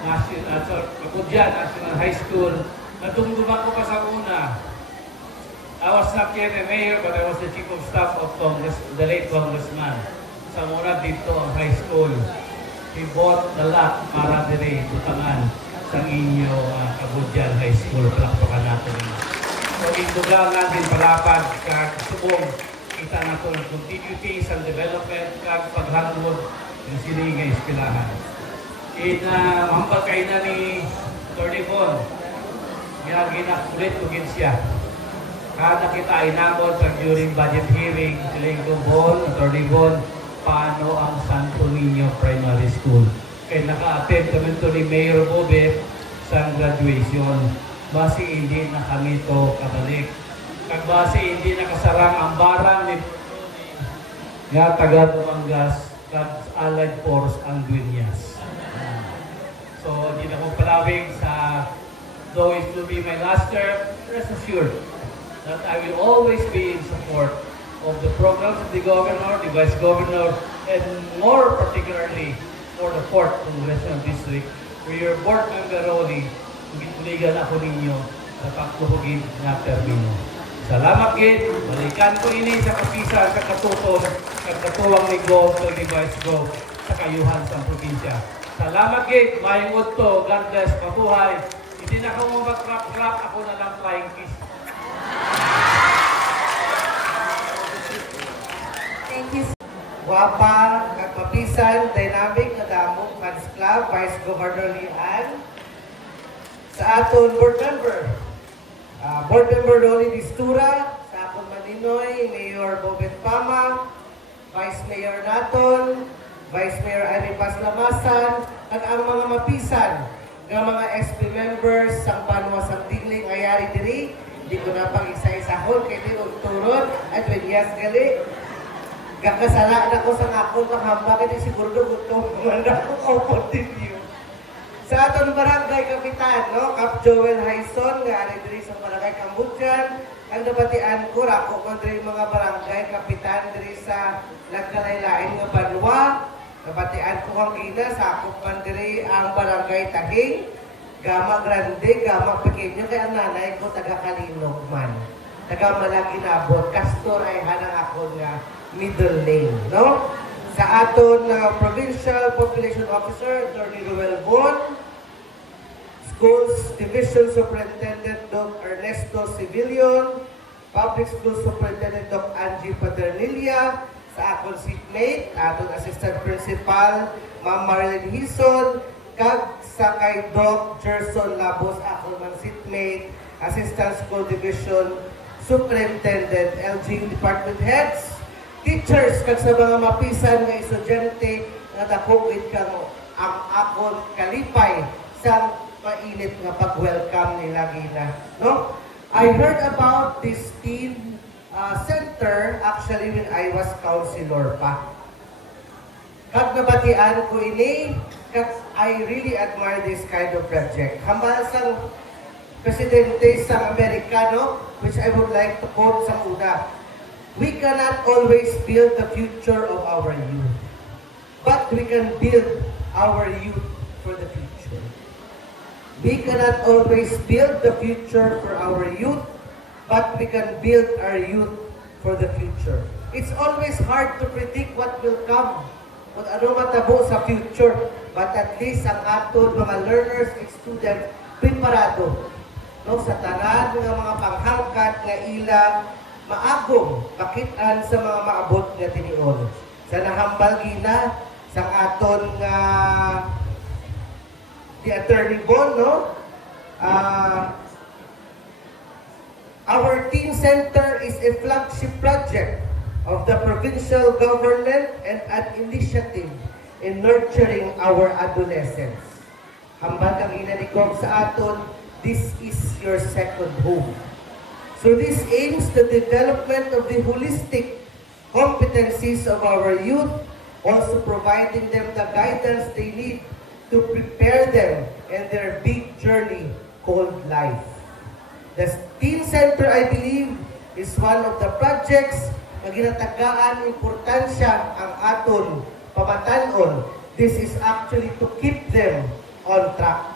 National High School. Natungduman ko pa sa una. I was not yet a mayor, but I was the chief of staff of the late congressman. Sa muna dito ang high school. He bought the lot para dire tutangan sa inyo Kabudyan High School. Palakpakan natin. So, indugang natin palapad kag subong kita nato ang continuity sa development kag paghangod ng sini nga eskwelahan. Mahambal kayo na ni Tornibon. Ginakulit ugin siya. Kada kita inamod during budget hearing, siling Bon, Tornibon, paano ang Santo Niño Primary School. Kaya naka-attend kami ito ni Mayor Bobe sa graduation. Basi hindi na kami ito kabalik. Kag basi hindi nakasarang ang barang ni nga taga Dumangas, God's Allied Force ang Dueñas. So, hindi na kong palawig sa, though it will be my last term, rest assured that I will always be in support of the programs of the Governor, the Vice Governor, and more particularly for the 4th Congressional District, where your board member Rolly, gituligan ako ninyo sa pagkuhugin na termino. Salamat gid, balikan ko ini sa kapisa sa katuton, katuwang ni Go, ni Vice Go, sa kayuhan sa probinsya. Salamat gid, mayong udto, God bless, mabuhay. Hindi na ako mag-rap-rap, ako na lang flying kiss. Thank you. Guapa, Kagpapisan, Dynamic, Nadamo, Fans Club, Vice Governor Lian. Sa aton board member Rolly Distura, sa aton Maninoy, Mayor Bobet Pama, Vice Mayor Naton, Vice Mayor Amy Paslamasan, at ang mga mapisan ng mga SP members sa Banwa sa Tigling Ayari diri. Hindi ko na pang isa-isahon, kaya din turon at Venyas gali. Gakasalaan ako sa akong kahamba, kaya siguro gusto kumanda ko continue. Sa aton barangay kapitan, no? Cap Joel Haison, nga ari diri sa barangay Cambodian, ang nabatian ko, rako ko diri mga barangay kapitan diri sa nagkalaylain nga Banwa. Nabatian ko ang gina, sakop man diri ang barangay Tahing, Gama Grande, Gama Pequeño, kaya ang nanay ko taga Kalinog man. Taga Malaki Nabot, Castor ay hanang ako nga middle name, no? Sa aton Provincial Population Officer, Attorney Ruel Bon, Schools Division Superintendent Doc Ernesto Civilion, Public School Superintendent Doc Angie Paternilla, sa aton seatmate, aton Assistant Principal, Ma'am Marilyn Hison, kag sa kay Doc Gerson Labos, aton man seatmate, Assistant School Division Superintendent, LG Department Heads, teachers, kag sa mga mapisan nga estudyante nga dakogit kang ang akon kalipay sa mainit nga pag-welcome nila gina, no? I heard about this teen center actually when I was councilor pa. Kag nabatian ko ini, kag I really admire this kind of project. Hambal sang presidente sa Amerikano, which I would like to quote sa una. We cannot always build the future of our youth, but we can build our youth for the future. We cannot always build the future for our youth, but we can build our youth for the future. It's always hard to predict what will come, kung ano matabo sa future, but at least ang aton mga learners and students preparado, no, sa tanan ng mga panghangkat nga ila maagom pakitaan sa mga maabot nga tinion. Sa nahambal gina sa aton nga the Attorney Bon, no? Our teen center is a flagship project of the provincial government and an initiative in nurturing our adolescents. Hambal kang ina ni Kong sa aton, this is your second home. So this aims the development of the holistic competencies of our youth, also providing them the guidance they need to prepare them in their big journey called life. The Teen Center, I believe, is one of the projects na ginatagaan importansya ang aton pamatanon. This is actually to keep them on track.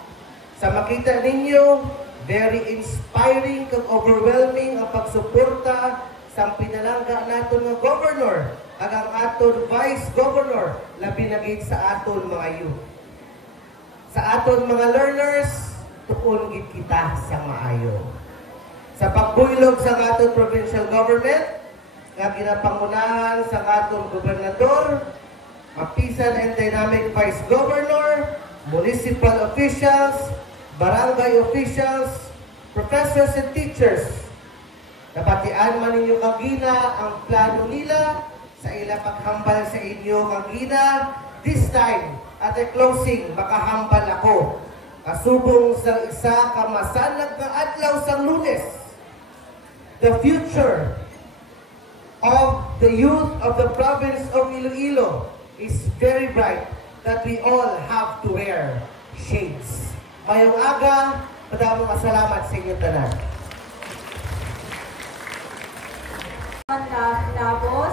Sa makita ninyo, very inspiring kag overwhelming ang pagsuporta sa pinalangga naton nga governor ag ang aton vice governor labi na gid sa aton mga youth. Sa aton mga learners, tuon gid kita sa maayo. Sa pagbuylog sa aton provincial government nga ginapangunahan sa aton gobernador, mapisan and dynamic vice governor, municipal officials, barangay officials, professors and teachers. Napatian man ninyo kagina ang plano nila sa ila paghambal sa inyo kagina. This time, at the closing, makahambal ako. Kasubong sa isa kamasanag na adlaw sa Lunes. The future of the youth of the province of Iloilo is very bright that we all have to wear shades. Mayong aga, madaming masalamat sa inyo tanan. Tapos,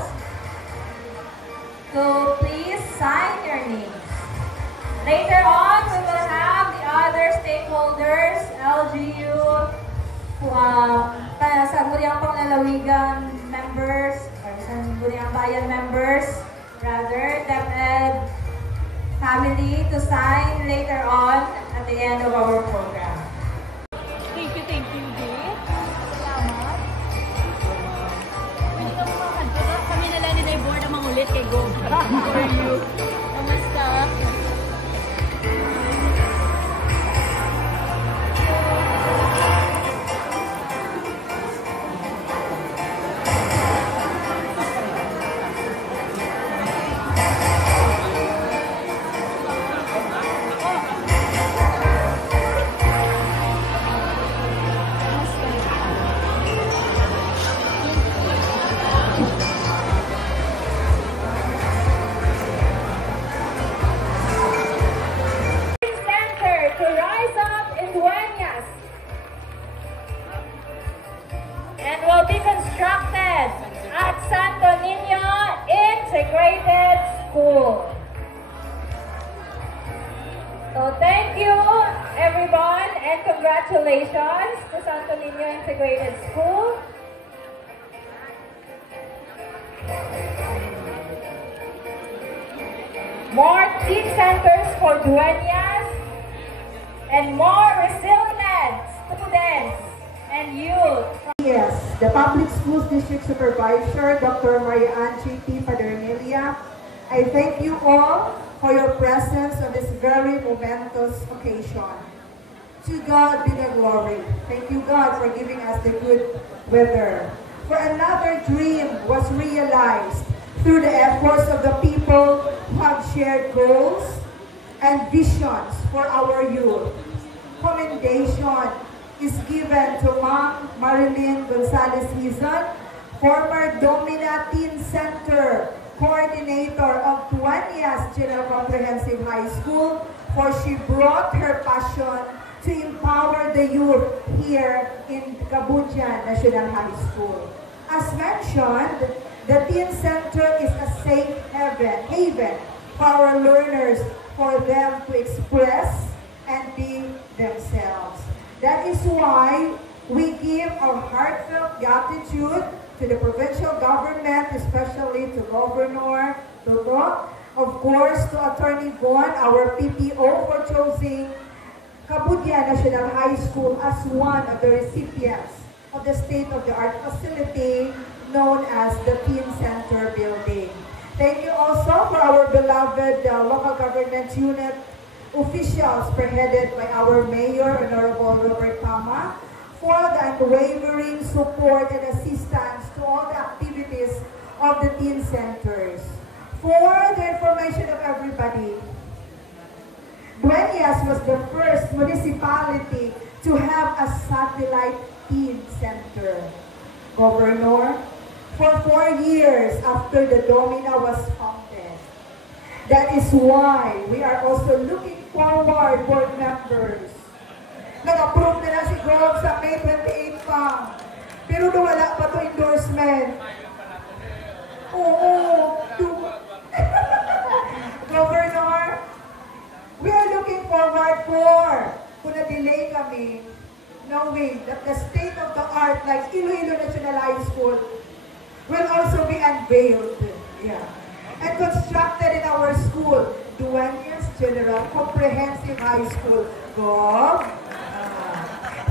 so please sign your names. Later on, we will have the other stakeholders, LGU, Sangguniang Panglalawigan members, or Sangguniang Bayan members, rather, DepEd family to sign later on at the end of our program. Thank you, Dee. Salamat. Pwede ka mga kanto ba? Kami na lang nila yung board ang mangulit kay Go. How are you? Kamusta? So thank you everyone and congratulations to Santo Niño Integrated School. More teen centers for dueñas and more resilient students and youth. Yes, the Public Schools District Supervisor, Dr. Maria Angie P. Padernelia. I thank you all for your presence on this very momentous occasion. To God be the glory. Thank you, God, for giving us the good weather. For another dream was realized through the efforts of the people who have shared goals and visions for our youth. Commendation is given to Ma'am Marilyn Gonzalez-Hizon, former Domina Teen Center coordinator of Tuanias General Comprehensive High School, for she brought her passion to empower the youth here in Kabutian National High School. As mentioned, the Teen Center is a safe haven for our learners, for them to express and be themselves. That is why we give our heartfelt gratitude to the provincial government, especially to Governor Toto, of course to Attorney Von, our PPO, for choosing Kabutian National High School as one of the recipients of the state-of-the-art facility known as the Teen Center building. Thank you also for our beloved local government unit officials, spearheaded by our Mayor, Honorable Robert Tama, for the unwavering support and assistance to all the activities of the teen centers. For the information of everybody, Dueñas was the first municipality to have a satellite teen center. Governor, for 4 years after the Domina was founded. That is why we are also looking forward, board members. Nag-approve na si Gov sa May 28 pa. Pero wala pa to endorsement. Oo. Governor, we are looking forward for, kung na-delay kami, knowing that the state-of-the-art like Iloilo National High School will also be unveiled. Yeah. And constructed in our school, Dueñas General Comprehensive High School. Gov.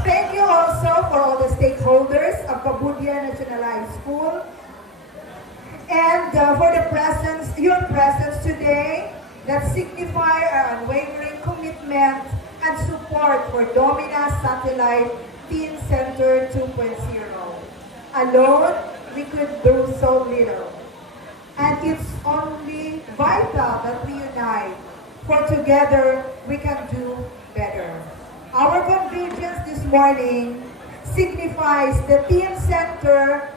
Thank you also for all the stakeholders of Kabutian National High School and for the your presence today that signify our unwavering commitment and support for Domina Satellite Teen Center 2.0. Alone, we could do so little. And it's only vital that we unite, for together we can do better. Our convergence this morning signifies the Teen Center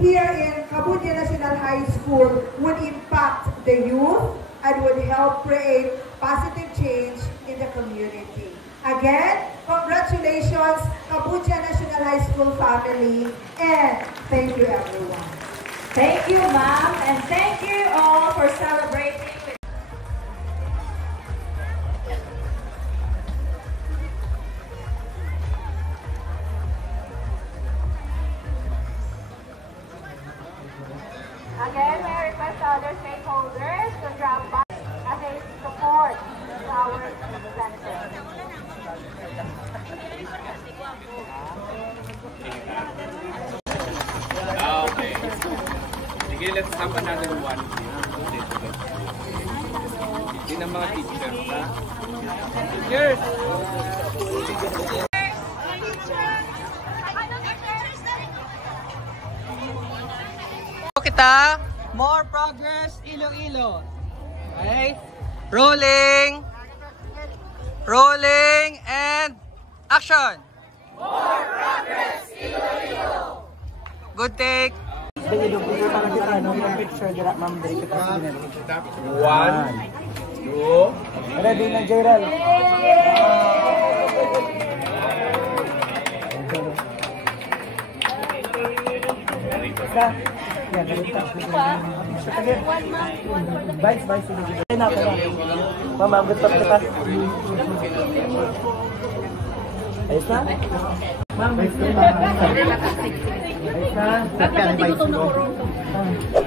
here in Kabudia National High School would impact the youth and would help create positive change in the community. Again, congratulations, Kabudia National High School family, and thank you everyone. Thank you, ma'am, and thank you all for celebrating. Again, may request other stakeholders to drop by as a support to our center. Okay. Sige, let's have another one. Hindi ng mga teachers, ha? Teachers! Kita, more progress, Iloilo. Okay? Rolling. Rolling and action. More progress, Iloilo. Good take. One, two. Ready na, Gerald. Mama, gusto kita. Ayos na? Ma'am, ayos na. Ayos na.